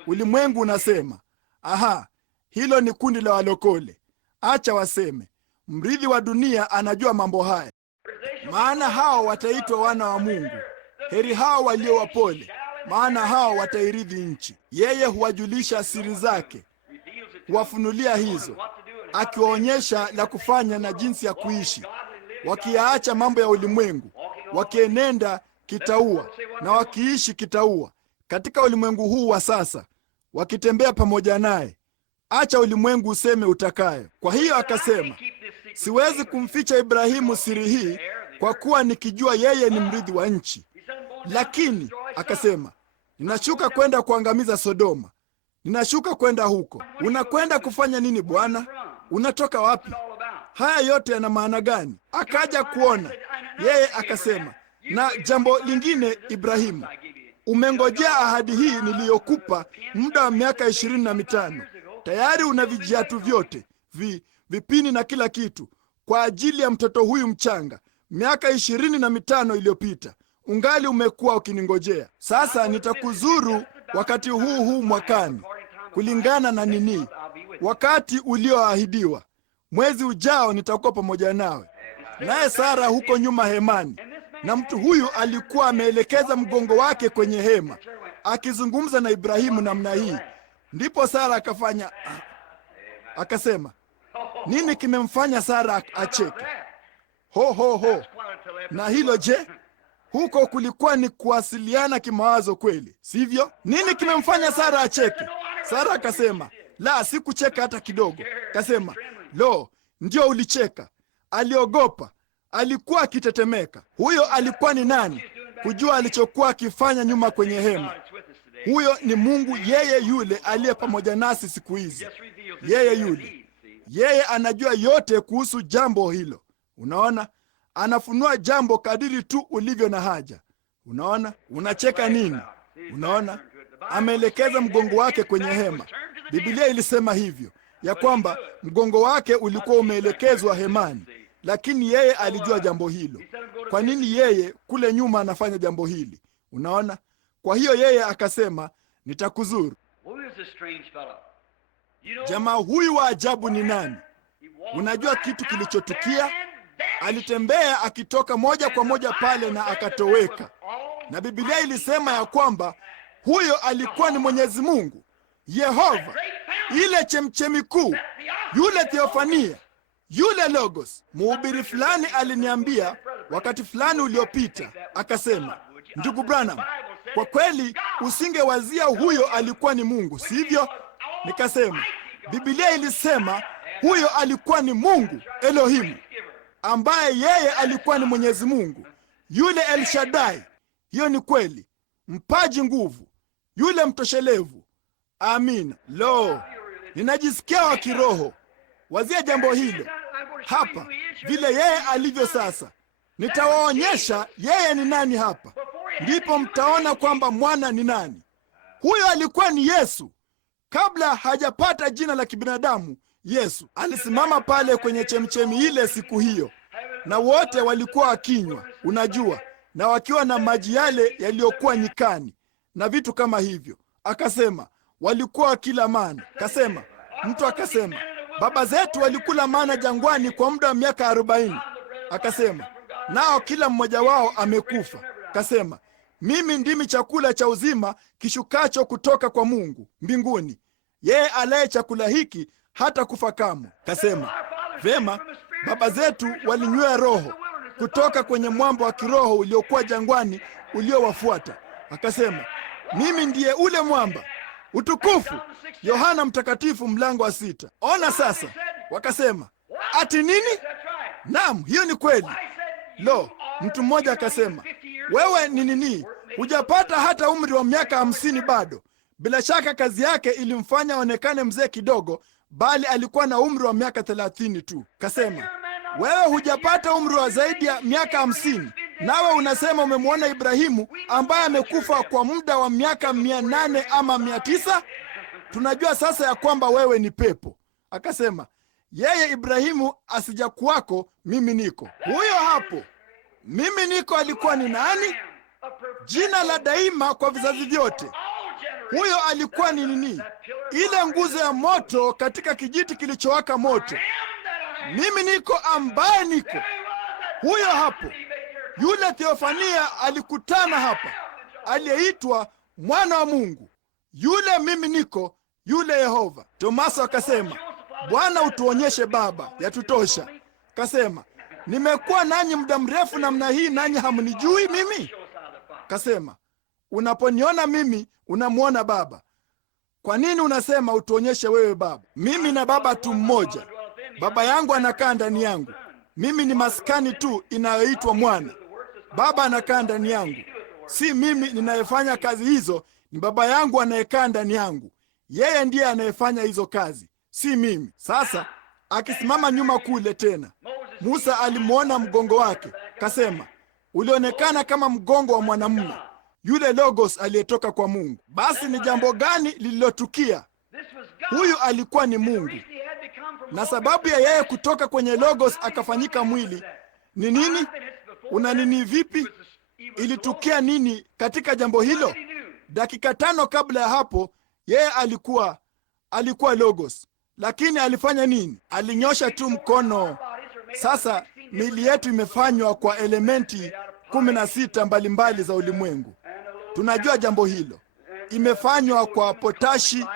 Ulimwengu unasema, aha, hilo ni kundi la walokole. Acha waseme, mrithi wa dunia anajua mambo haya, maana hao wataitwa wana wa Mungu. Heri hao walio wapole, maana hao watairithi nchi. Yeye huwajulisha siri zake, huwafunulia hizo, akiwaonyesha la kufanya na jinsi ya kuishi, wakiyaacha mambo ya ulimwengu, wakienenda kitaua na wakiishi kitaua katika ulimwengu huu wa sasa, wakitembea pamoja naye. Acha ulimwengu useme utakayo. Kwa hiyo akasema, siwezi kumficha Ibrahimu siri hii, kwa kuwa nikijua yeye ni mrithi wa nchi. Lakini akasema, ninashuka kwenda kuangamiza Sodoma. Ninashuka kwenda huko. Unakwenda kufanya nini Bwana? Unatoka wapi? Haya yote yana maana gani? Akaja kuona. Yeye akasema, na jambo lingine Ibrahimu, umengojea ahadi hii niliyokupa muda wa miaka 25. Tayari una vijiatu vyote, vipini na kila kitu kwa ajili ya mtoto huyu mchanga. Miaka 25 iliyopita ungali umekuwa ukiningojea. Sasa nitakuzuru wakati huu mwakani, kulingana na nini, wakati ulioahidiwa. Mwezi ujao nitakuwa pamoja nawe. Naye Sara huko nyuma hemani, na mtu huyu alikuwa ameelekeza mgongo wake kwenye hema akizungumza na Ibrahimu namna hii. Ndipo Sara akafanya akasema, nini kimemfanya Sara acheke? Ho. Na hilo je? Huko kulikuwa ni kuwasiliana kimawazo kweli, sivyo? Nini kimemfanya Sara acheke? Sara akasema, la, sikucheka hata kidogo. Akasema, lo, ndio ulicheka. Aliogopa, alikuwa akitetemeka. Huyo alikuwa ni nani? kujua alichokuwa akifanya nyuma kwenye hema. Huyo ni Mungu, yeye yule aliye pamoja nasi siku hizi. Yeye yule, yeye anajua yote kuhusu jambo hilo. Unaona, anafunua jambo kadiri tu ulivyo na haja. Unaona, unacheka nini? Unaona, ameelekeza mgongo wake kwenye hema. Biblia ilisema hivyo, ya kwamba mgongo wake ulikuwa umeelekezwa hemani, lakini yeye alijua jambo hilo. Kwa nini yeye kule nyuma anafanya jambo hili? Unaona, kwa hiyo yeye akasema, nitakuzuru. Jamaa huyu wa ajabu ni nani? Unajua kitu kilichotukia? Alitembea akitoka moja kwa moja pale na akatoweka, na Biblia ilisema ya kwamba huyo alikuwa ni Mwenyezi Mungu, Yehova, ile chemchemi kuu, yule Theofania, yule Logos. Mhubiri fulani aliniambia wakati fulani uliopita, akasema, ndugu Branham, kwa kweli usingewazia huyo alikuwa ni Mungu, sivyo? Nikasema, Biblia ilisema huyo alikuwa ni Mungu Elohimu, ambaye yeye alikuwa ni Mwenyezi Mungu, yule El Shaddai. Hiyo ni kweli, mpaji nguvu, yule mtoshelevu. Amina. Lo, ninajisikia wa kiroho. Wazia jambo hilo hapa, vile yeye alivyo sasa. Nitawaonyesha yeye ni nani hapa, ndipo mtaona kwamba mwana ni nani. Huyo alikuwa ni Yesu. Kabla hajapata jina la kibinadamu, Yesu alisimama pale kwenye chemchemi ile siku hiyo, na wote walikuwa wakinywa, unajua, na wakiwa na maji yale yaliyokuwa nyikani na vitu kama hivyo. Akasema walikuwa wakila mana. Kasema, mtu akasema, baba zetu walikula mana jangwani kwa muda wa miaka 40. Akasema, nao kila mmoja wao amekufa. Kasema, mimi ndimi chakula cha uzima kishukacho kutoka kwa Mungu mbinguni. Yeye alaye chakula hiki hata kufa kamwe. Kasema, vema, baba zetu walinywea roho kutoka kwenye mwamba wa kiroho uliokuwa jangwani uliowafuata. Akasema, mimi ndiye ule mwamba. Utukufu, Yohana Mtakatifu mlango wa 6. Ona sasa. Wakasema, ati nini? Naam, hiyo ni kweli. Lo, mtu mmoja akasema, wewe ni nini? Hujapata hata umri wa miaka 50 bado. Bila shaka kazi yake ilimfanya aonekane mzee kidogo, bali alikuwa na umri wa miaka 30 tu. Kasema, wewe hujapata umri wa zaidi ya miaka 50, nawe unasema umemwona Ibrahimu ambaye amekufa kwa muda wa miaka 800 ama 900? Tunajua sasa ya kwamba wewe ni pepo. Akasema, yeye Ibrahimu asijakuwako, mimi niko. Huyo hapo, mimi niko, alikuwa ni nani? Jina la daima kwa vizazi vyote. Huyo alikuwa ni nini? Ile nguzo ya moto katika kijiti kilichowaka moto. Mimi niko ambaye niko. Huyo hapo, yule Theofania alikutana hapa, aliyeitwa mwana wa Mungu, yule mimi niko, yule Yehova. Tomaso akasema, Bwana, utuonyeshe Baba, yatutosha. Kasema, nimekuwa nanyi muda mrefu namna hii, nanyi hamnijui mimi? Kasema, unaponiona mimi unamwona Baba. Kwa nini unasema utuonyeshe wewe Baba? Mimi na Baba tu mmoja. Baba yangu anakaa ndani yangu. Mimi ni maskani tu inayoitwa mwana. Baba anakaa ndani yangu. Si mimi ninayefanya kazi hizo, ni Baba yangu anayekaa ndani yangu. Yeye ndiye anayefanya hizo kazi, si mimi. Sasa akisimama nyuma kule tena, Musa alimwona mgongo wake. Kasema, ulionekana kama mgongo wa mwanamume, yule Logos aliyetoka kwa Mungu. Basi ni jambo gani lililotukia? Huyu alikuwa ni Mungu, na sababu ya yeye kutoka kwenye Logos akafanyika mwili ni nini? Una nini? Vipi ilitukia nini katika jambo hilo? Dakika 5 kabla ya hapo yeye alikuwa Logos, lakini alifanya nini? Alinyosha tu mkono. Sasa miili yetu imefanywa kwa elementi 16 mbalimbali za ulimwengu. Tunajua jambo hilo. Imefanywa kwa potashi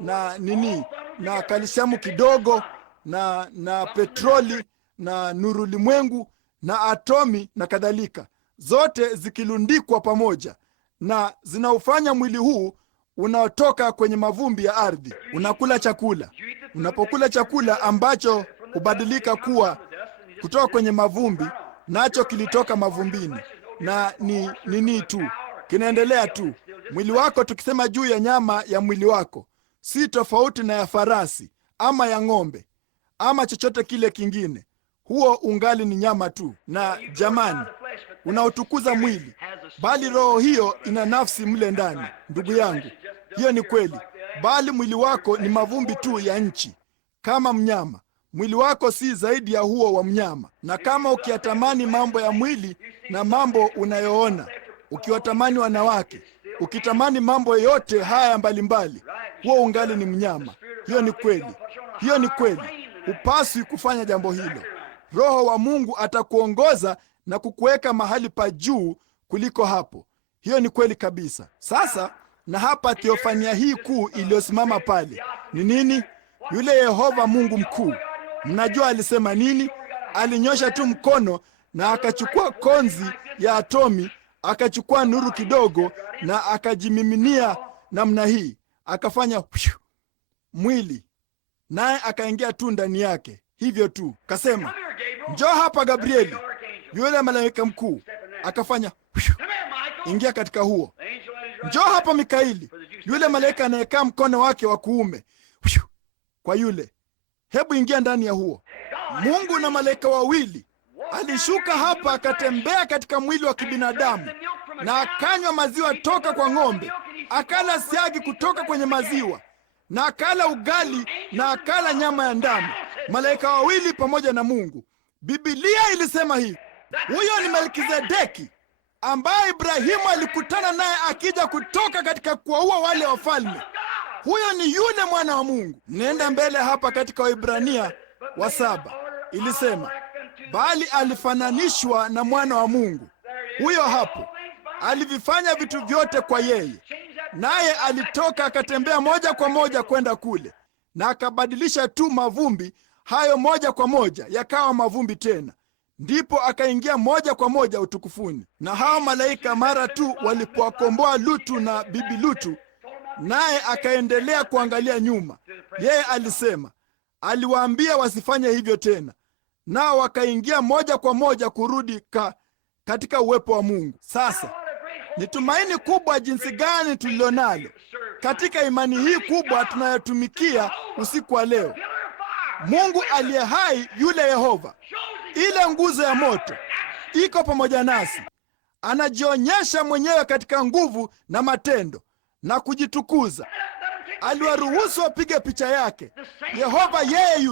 na nini, na kalsiamu kidogo, na petroli na nuru limwengu na atomi na kadhalika, zote zikilundikwa pamoja, na zinaufanya mwili huu unaotoka kwenye mavumbi ya ardhi. Unakula chakula. Unapokula chakula ambacho hubadilika kuwa kutoka kwenye mavumbi, nacho kilitoka mavumbini. na ni nini tu, kinaendelea tu. Mwili wako, tukisema juu ya nyama ya mwili wako, si tofauti na ya farasi ama ya ng'ombe ama chochote kile kingine. Huo ungali ni nyama tu. Na jamani, unaotukuza mwili, bali roho hiyo ina nafsi mle ndani. Ndugu yangu, hiyo ni kweli, bali mwili wako ni mavumbi tu ya nchi, kama mnyama. Mwili wako si zaidi ya huo wa mnyama. Na kama ukiyatamani mambo ya mwili na mambo unayoona, ukiwatamani wanawake, ukitamani mambo yote haya mbalimbali, huo ungali ni mnyama. Hiyo ni kweli, hiyo ni kweli. Hupaswi kufanya jambo hilo. Roho wa Mungu atakuongoza na kukuweka mahali pa juu kuliko hapo. Hiyo ni kweli kabisa. Sasa na hapa theofania hii kuu iliyosimama pale ni nini? Yule Yehova Mungu mkuu. Mnajua alisema nini? Alinyosha tu mkono na akachukua konzi ya atomi, akachukua nuru kidogo na akajimiminia namna hii, akafanya mwili, naye akaingia tu ndani yake. Hivyo tu kasema, njoo hapa Gabrieli. Yule malaika mkuu akafanya ingia katika huo. Njoo hapa Mikaeli. Yule malaika anayekaa mkono wake wa kuume kwa yule, hebu ingia ndani ya huo. Mungu na malaika wawili alishuka hapa, akatembea katika mwili wa kibinadamu na akanywa maziwa toka kwa ng'ombe, akala siagi kutoka kwenye maziwa, na akala ugali na akala nyama ya ndama. Malaika wawili pamoja na Mungu. Biblia ilisema hivi. Huyo ni Melkizedeki ambaye Ibrahimu alikutana naye akija kutoka katika kuwaua wale wafalme. Huyo ni yule mwana wa Mungu. Nenda mbele hapa katika Waebrania 7 ilisema, bali alifananishwa na mwana wa Mungu. Huyo hapo alivifanya vitu vyote kwa yeye, naye alitoka akatembea moja kwa moja kwenda kule, na akabadilisha tu mavumbi hayo moja kwa moja yakawa mavumbi tena, ndipo akaingia moja kwa moja utukufuni. Na hao malaika mara tu walipowakomboa Lutu na bibi Lutu, naye akaendelea kuangalia nyuma. Yeye alisema, aliwaambia wasifanye hivyo tena, nao wakaingia moja kwa moja kurudi katika uwepo wa Mungu. Sasa ni tumaini kubwa jinsi gani tulilonalo katika imani hii kubwa tunayotumikia usiku wa leo. Mungu aliye hai, yule Yehova, ile nguzo ya moto, iko pamoja nasi. Anajionyesha mwenyewe katika nguvu na matendo na kujitukuza. Aliwaruhusu wapige picha yake. Yehova, yeye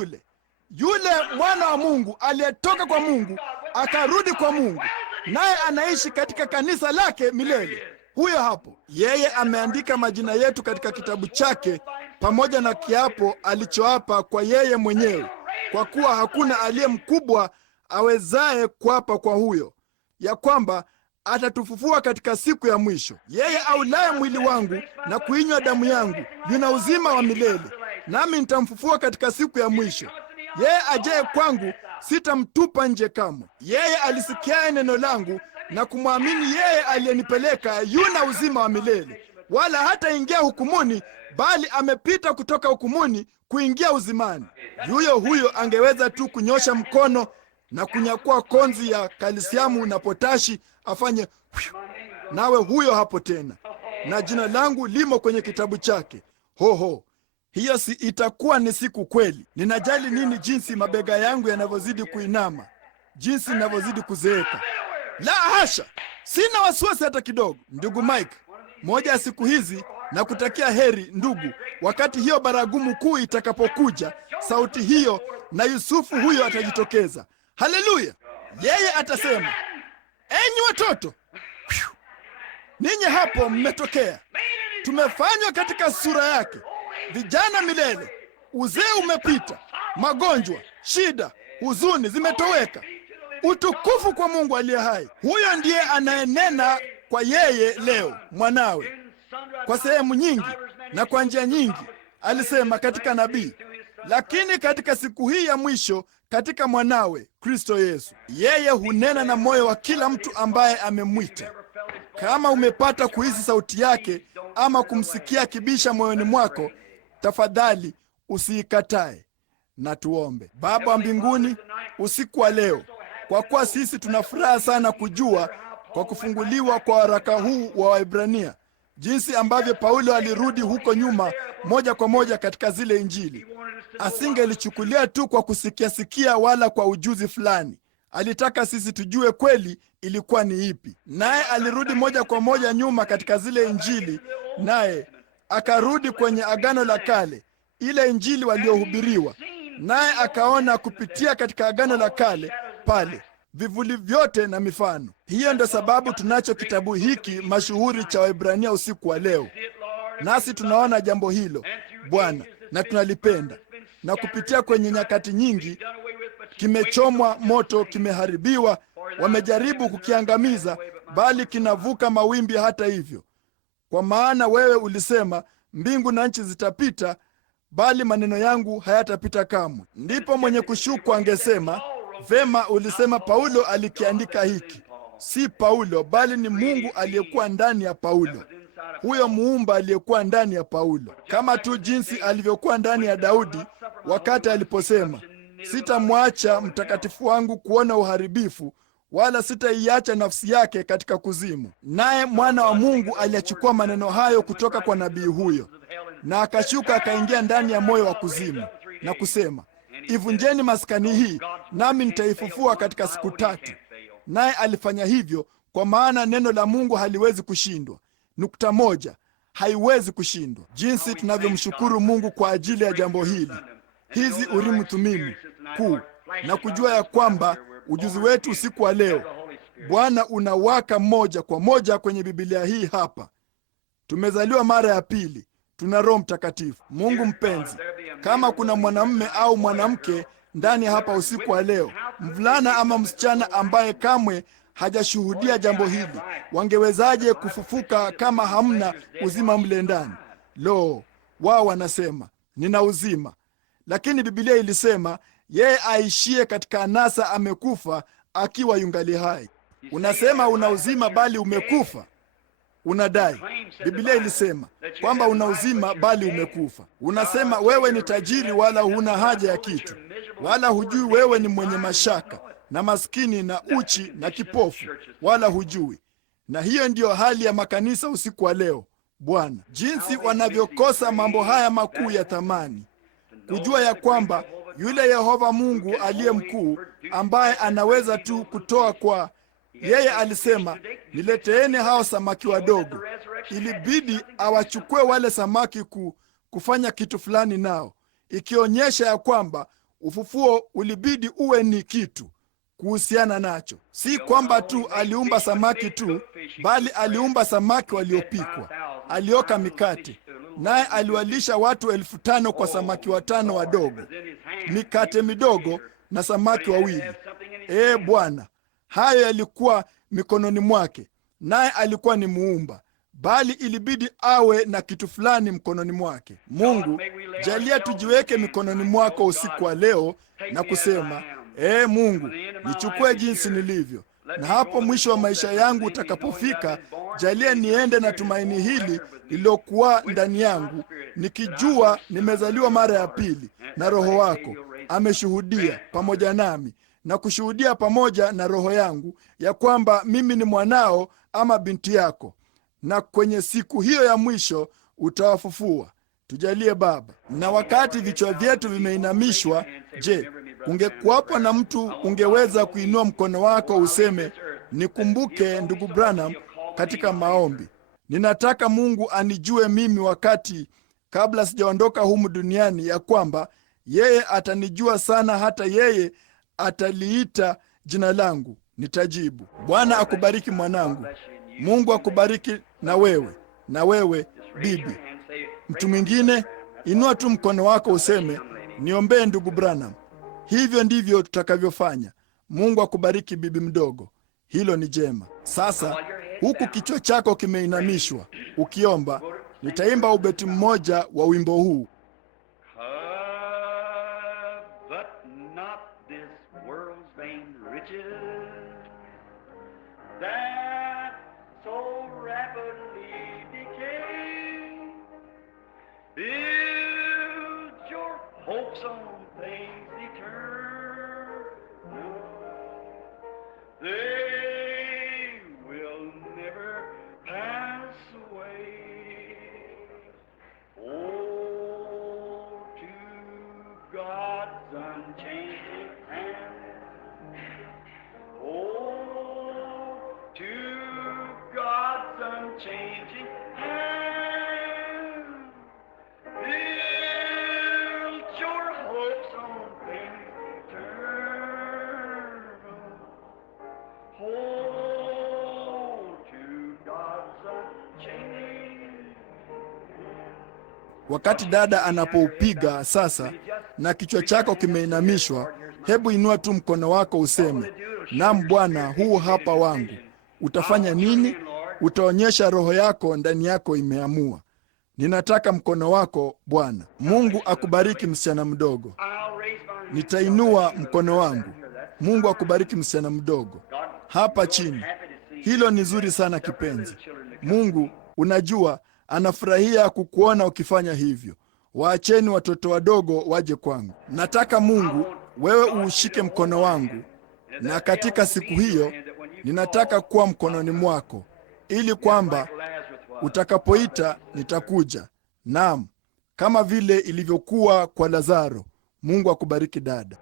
yule mwana wa Mungu aliyetoka kwa Mungu akarudi kwa Mungu, naye anaishi katika kanisa lake milele. Huyo hapo. Yeye ameandika majina yetu katika kitabu chake pamoja na kiapo alichoapa kwa yeye mwenyewe, kwa kuwa hakuna aliye mkubwa awezaye kuapa kwa huyo, ya kwamba atatufufua katika siku ya mwisho. Yeye aulaye mwili wangu na kuinywa damu yangu yuna uzima wa milele, nami nitamfufua katika siku ya mwisho. Yeye ajaye kwangu sitamtupa nje kamwe. Yeye alisikiaye neno langu na kumwamini yeye aliyenipeleka yuna uzima wa milele, wala hataingia hukumuni, bali amepita kutoka hukumuni kuingia uzimani. Yuyo huyo angeweza tu kunyosha mkono na kunyakua konzi ya kalsiamu na potashi, afanye nawe huyo hapo tena, na jina langu limo kwenye kitabu chake. Hoho, hiyo si itakuwa ni siku kweli! Ninajali nini jinsi mabega yangu yanavyozidi kuinama, jinsi ninavyozidi kuzeeka? La hasha, sina wasiwasi hata kidogo. Ndugu Mike, moja ya siku hizi na kutakia heri ndugu, wakati hiyo baragumu kuu itakapokuja, sauti hiyo na Yusufu huyo atajitokeza. Haleluya! Yeye atasema, enyi watoto, ninyi hapo mmetokea, tumefanywa katika sura yake, vijana milele. Uzee umepita, magonjwa, shida, huzuni zimetoweka. Utukufu kwa Mungu aliye hai. Huyo ndiye anayenena kwa yeye leo, mwanawe. Kwa sehemu nyingi na kwa njia nyingi alisema katika nabii, lakini katika siku hii ya mwisho katika mwanawe Kristo Yesu. Yeye hunena na moyo wa kila mtu ambaye amemwita. Kama umepata kuhisi sauti yake ama kumsikia kibisha moyoni mwako, tafadhali usiikatae. Na tuombe. Baba wa mbinguni, usiku wa leo, kwa kuwa sisi tuna furaha sana kujua kwa kufunguliwa kwa waraka huu wa Waebrania, jinsi ambavyo Paulo alirudi huko nyuma moja kwa moja katika zile Injili. Asingelichukulia tu kwa kusikia wala kwa ujuzi fulani. Alitaka sisi tujue kweli ilikuwa ni ipi. Naye alirudi moja kwa moja nyuma katika zile Injili, naye akarudi kwenye Agano la Kale, ile Injili waliohubiriwa. Naye akaona kupitia katika Agano la Kale pale vivuli vyote na mifano. Hiyo ndio sababu tunacho kitabu hiki mashuhuri cha Waebrania usiku wa leo. Nasi tunaona jambo hilo, Bwana, na tunalipenda. Na kupitia kwenye nyakati nyingi kimechomwa moto, kimeharibiwa, wamejaribu kukiangamiza, bali kinavuka mawimbi hata hivyo. Kwa maana wewe ulisema, mbingu na nchi zitapita, bali maneno yangu hayatapita kamwe. Ndipo mwenye kushuku angesema, vema, ulisema Paulo alikiandika hiki. Si Paulo, bali ni Mungu aliyekuwa ndani ya Paulo, huyo muumba aliyekuwa ndani ya Paulo, kama tu jinsi alivyokuwa ndani ya Daudi wakati aliposema, sitamwacha mtakatifu wangu kuona uharibifu, wala sitaiacha nafsi yake katika kuzimu. Naye mwana wa Mungu aliyachukua maneno hayo kutoka kwa nabii huyo, na akashuka akaingia ndani ya moyo wa kuzimu na kusema, ivunjeni maskani hii, nami nitaifufua katika siku 3. Naye alifanya hivyo, kwa maana neno la Mungu haliwezi kushindwa. Nukta moja, haiwezi kushindwa. Jinsi tunavyomshukuru Mungu kwa ajili ya jambo hili, hizi Urimu Thumimu kuu, na kujua ya kwamba ujuzi wetu usiku wa leo, Bwana, unawaka moja kwa moja kwenye Biblia hii hapa. Tumezaliwa mara ya pili, tuna Roho Mtakatifu. Mungu mpenzi, kama kuna mwanamume au mwanamke ndani hapa usiku wa leo, mvulana ama msichana, ambaye kamwe hajashuhudia jambo hili, wangewezaje kufufuka kama hamna uzima mle ndani? Lo, wao wanasema nina uzima, lakini Biblia ilisema yeye aishie katika anasa amekufa akiwa yungali hai. Unasema una uzima bali umekufa. Unadai Biblia ilisema kwamba una uzima bali umekufa. Unasema wewe ni tajiri wala huna haja ya kitu, wala hujui wewe ni mwenye mashaka na maskini na uchi na kipofu, wala hujui. Na hiyo ndiyo hali ya makanisa usiku wa leo. Bwana, jinsi wanavyokosa mambo haya makuu ya thamani, kujua ya kwamba yule Yehova Mungu aliye mkuu, ambaye anaweza tu kutoa kwa yeye, alisema nileteeni hao samaki wadogo. Ilibidi awachukue wale samaki kufanya kitu fulani nao, ikionyesha ya kwamba ufufuo ulibidi uwe ni kitu kuhusiana nacho. Si kwamba tu aliumba samaki tu, bali aliumba samaki waliopikwa. Alioka mikate, naye aliwalisha watu 5,000 kwa samaki 5 wadogo, mikate midogo na samaki 2. Bwana, hayo yalikuwa mikononi mwake, naye alikuwa ni muumba, bali ilibidi awe na kitu fulani mkononi mwake. Mungu, jalia tujiweke mikononi mwako usiku wa leo na kusema, Mungu, nichukue jinsi nilivyo, na hapo mwisho wa maisha yangu utakapofika, jalia niende na tumaini hili lililokuwa ndani yangu, nikijua nimezaliwa mara ya pili, na Roho wako ameshuhudia pamoja nami na kushuhudia pamoja na roho yangu ya kwamba mimi ni mwanao ama binti yako, na kwenye siku hiyo ya mwisho utawafufua. Tujalie Baba. Na wakati vichwa vyetu vimeinamishwa, je, ungekuwapo na mtu ungeweza kuinua mkono wako useme, nikumbuke ndugu Branham katika maombi. Ninataka Mungu anijue mimi wakati kabla sijaondoka humu duniani, ya kwamba yeye atanijua sana, hata yeye ataliita jina langu, nitajibu. Bwana akubariki mwanangu. Mungu akubariki na wewe bibi. Mtu mwingine, inua tu mkono wako useme, niombee ndugu Branham. Hivyo ndivyo tutakavyofanya. Mungu akubariki bibi mdogo. Hilo ni jema. Sasa huku kichwa chako kimeinamishwa ukiomba, nitaimba ubeti mmoja wa wimbo huu. Hopes on things eternal, they will Wakati dada anapoupiga sasa na kichwa chako kimeinamishwa, hebu inua tu mkono wako useme, naam Bwana, huu hapa wangu. Utafanya nini? Utaonyesha roho yako ndani yako imeamua. Ninataka mkono wako Bwana. Mungu akubariki msichana mdogo. Nitainua mkono wangu. Mungu akubariki msichana mdogo hapa chini. Hilo ni zuri sana kipenzi. Mungu, unajua, anafurahia kukuona ukifanya hivyo. Waacheni watoto wadogo waje kwangu. Nataka Mungu, wewe uushike mkono wangu, na katika siku hiyo ninataka kuwa mkononi mwako, ili kwamba utakapoita nitakuja. Naam, kama vile ilivyokuwa kwa Lazaro. Mungu akubariki dada.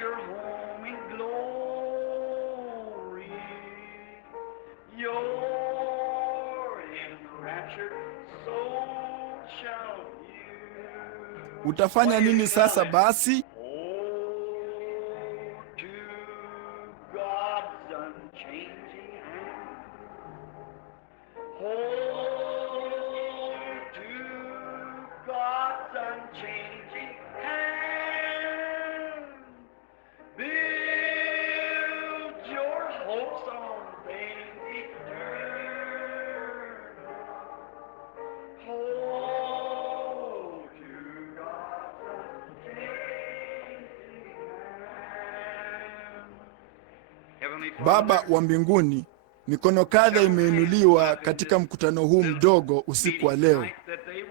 Your home in glory, your enraptured soul shall view. Utafanya nini sasa basi? Oh, to God's unchanging hand. Oh, to God's unchanging hand. Build your hopes on things eternal. Hold to God's unchanging hand. Heavenly Father, Baba wa mbinguni, mikono kadha imeinuliwa katika mkutano huu mdogo usiku wa leo,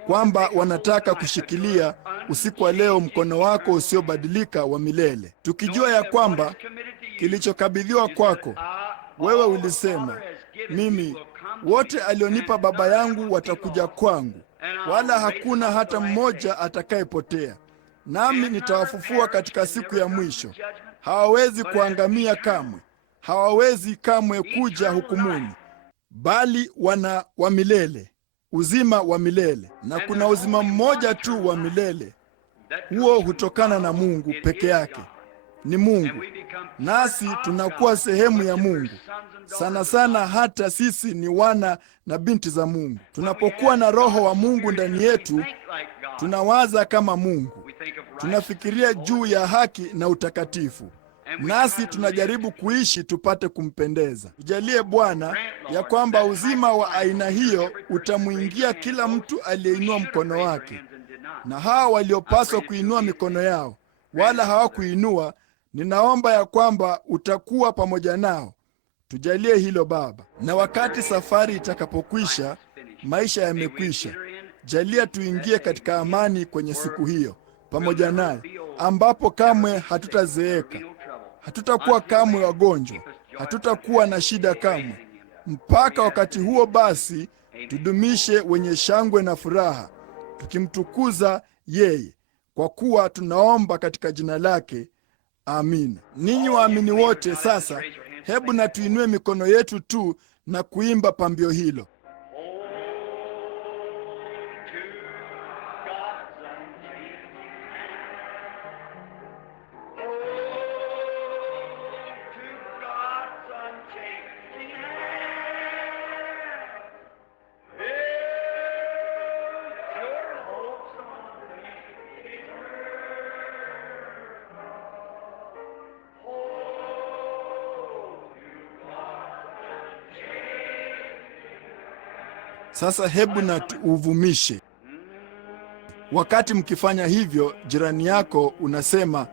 kwamba wanataka kushikilia usiku wa leo mkono wako usiobadilika wa milele, tukijua ya kwamba kilichokabidhiwa kwako wewe ulisema, mimi wote alionipa Baba yangu watakuja kwangu, wala hakuna hata mmoja atakayepotea, nami nitawafufua katika siku ya mwisho. Hawawezi kuangamia kamwe, hawawezi kamwe kuja hukumuni, bali wana wa milele, uzima wa milele. Na kuna uzima mmoja tu wa milele, huo hutokana na Mungu peke yake, ni Mungu, nasi tunakuwa sehemu ya Mungu. Sana sana hata sisi ni wana na binti za Mungu. Tunapokuwa na Roho wa Mungu ndani yetu, tunawaza kama Mungu, tunafikiria juu ya haki na utakatifu, nasi tunajaribu kuishi tupate kumpendeza. Tujalie Bwana ya kwamba uzima wa aina hiyo utamwingia kila mtu aliyeinua mkono wake, na hawa waliopaswa kuinua mikono yao wala hawakuinua, ninaomba ya kwamba utakuwa pamoja nao. Tujalie hilo Baba, na wakati safari itakapokwisha, maisha yamekwisha, jalia tuingie katika amani kwenye siku hiyo pamoja naye, ambapo kamwe hatutazeeka, hatutakuwa kamwe wagonjwa, hatutakuwa na shida kamwe. Mpaka wakati huo basi, tudumishe wenye shangwe na furaha, tukimtukuza yeye, kwa kuwa tunaomba katika jina lake. Amina. Ninyi waamini wote sasa, hebu na tuinue mikono yetu tu na kuimba pambio hilo. Sasa hebu na uvumishe. Wakati mkifanya hivyo, jirani yako unasema,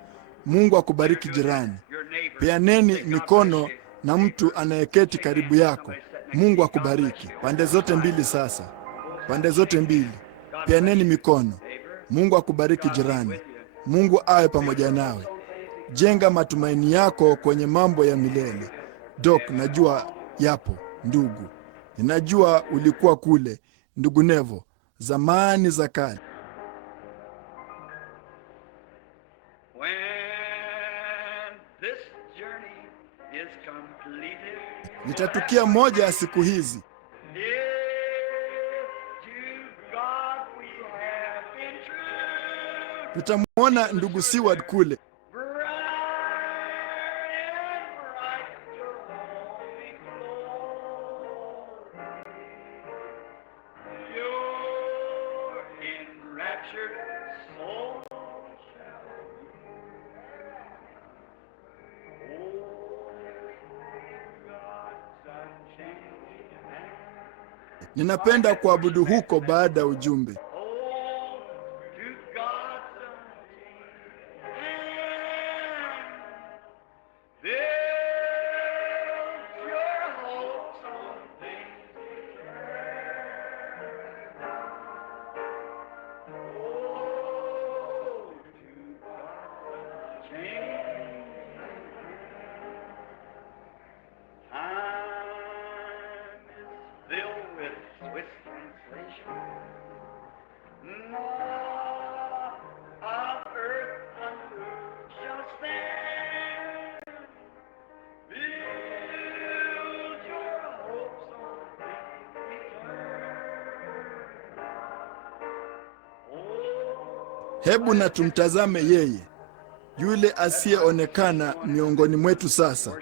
Mungu akubariki jirani. Peaneni mikono na mtu anayeketi karibu yako. Mungu akubariki. Pande zote mbili sasa. Pande zote mbili. Peaneni mikono. Mungu akubariki jirani. Mungu awe pamoja nawe. Jenga matumaini yako kwenye mambo ya milele. Doc, najua yapo, ndugu. Ninajua ulikuwa kule, ndugu Nevo, zamani za kale. Litatukia moja ya siku hizi. Tutamwona ndugu Seward kule. Ninapenda kuabudu huko baada ya ujumbe. Hebu na tumtazame yeye, yule asiyeonekana miongoni mwetu sasa,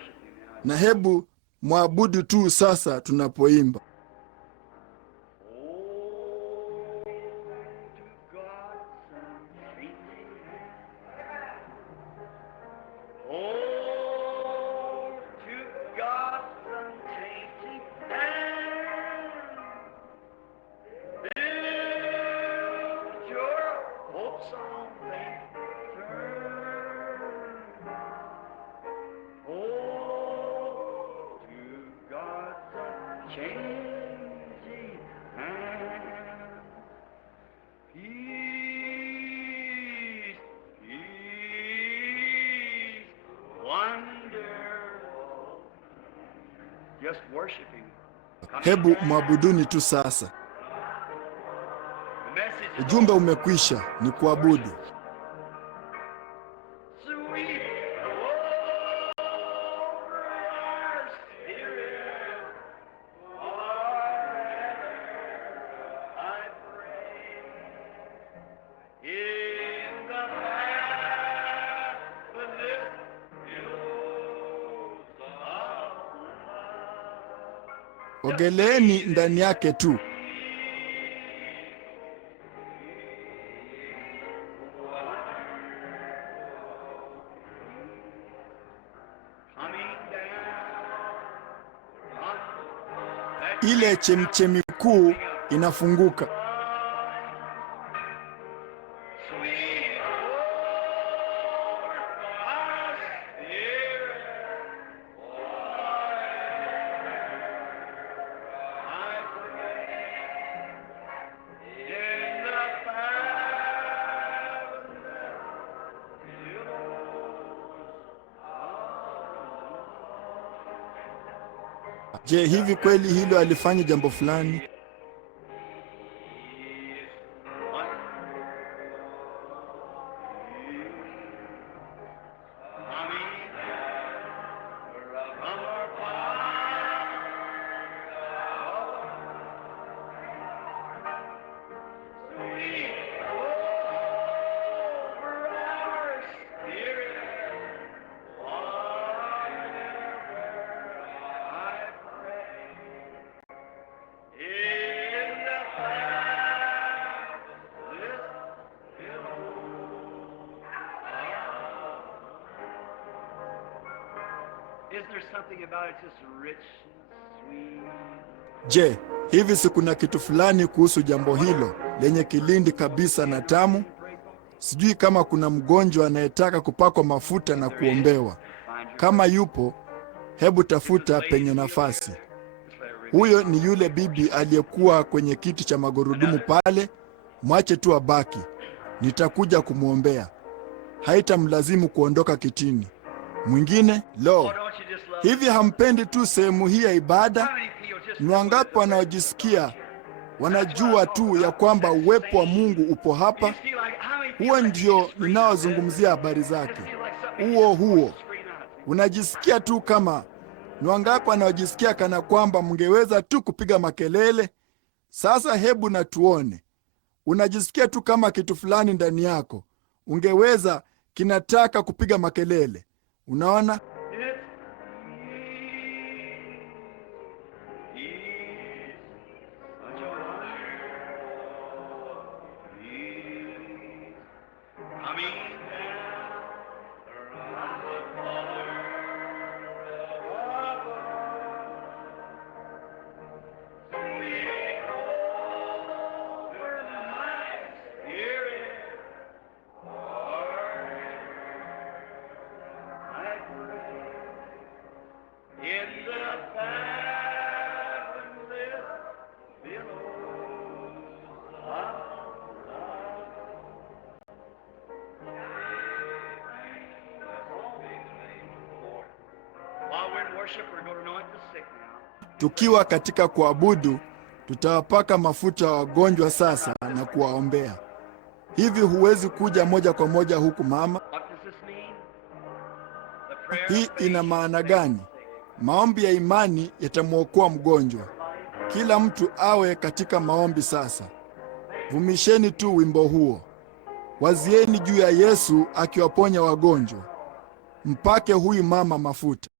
na hebu mwabudu tu sasa tunapoimba. Hebu mwabuduni tu sasa. Ujumbe umekwisha, ni kuabudu. Ogeleeni ndani yake tu. Ile chemchemi kuu inafunguka. Je, hivi kweli hilo alifanya jambo fulani? Je, hivi si kuna kitu fulani kuhusu jambo hilo lenye kilindi kabisa na tamu? Sijui kama kuna mgonjwa anayetaka kupakwa mafuta na kuombewa. Kama yupo, hebu tafuta penye nafasi. Huyo ni yule bibi aliyekuwa kwenye kiti cha magurudumu pale. Mwache tu abaki, nitakuja kumwombea. Haitamlazimu kuondoka kitini. Mwingine, lo, hivi hampendi tu sehemu hii ya ibada? Ni wangapi wanaojisikia wanajua tu ya kwamba uwepo wa Mungu upo hapa? Huo ndio ninaozungumzia habari zake. Huo unajisikia tu kama, ni wangapi wanaojisikia kana kwamba mngeweza tu kupiga makelele? Sasa hebu na tuone. Unajisikia tu kama kitu fulani ndani yako. ungeweza, kinataka kupiga makelele. Unaona? Tukiwa katika kuabudu, tutawapaka mafuta wagonjwa sasa na kuwaombea. Hivi huwezi kuja moja kwa moja huku mama? Hii ina maana gani? Maombi ya imani yatamwokoa mgonjwa. Kila mtu awe katika maombi sasa. Vumisheni tu wimbo huo. Wazieni juu ya Yesu akiwaponya wagonjwa. Mpake huyu mama mafuta.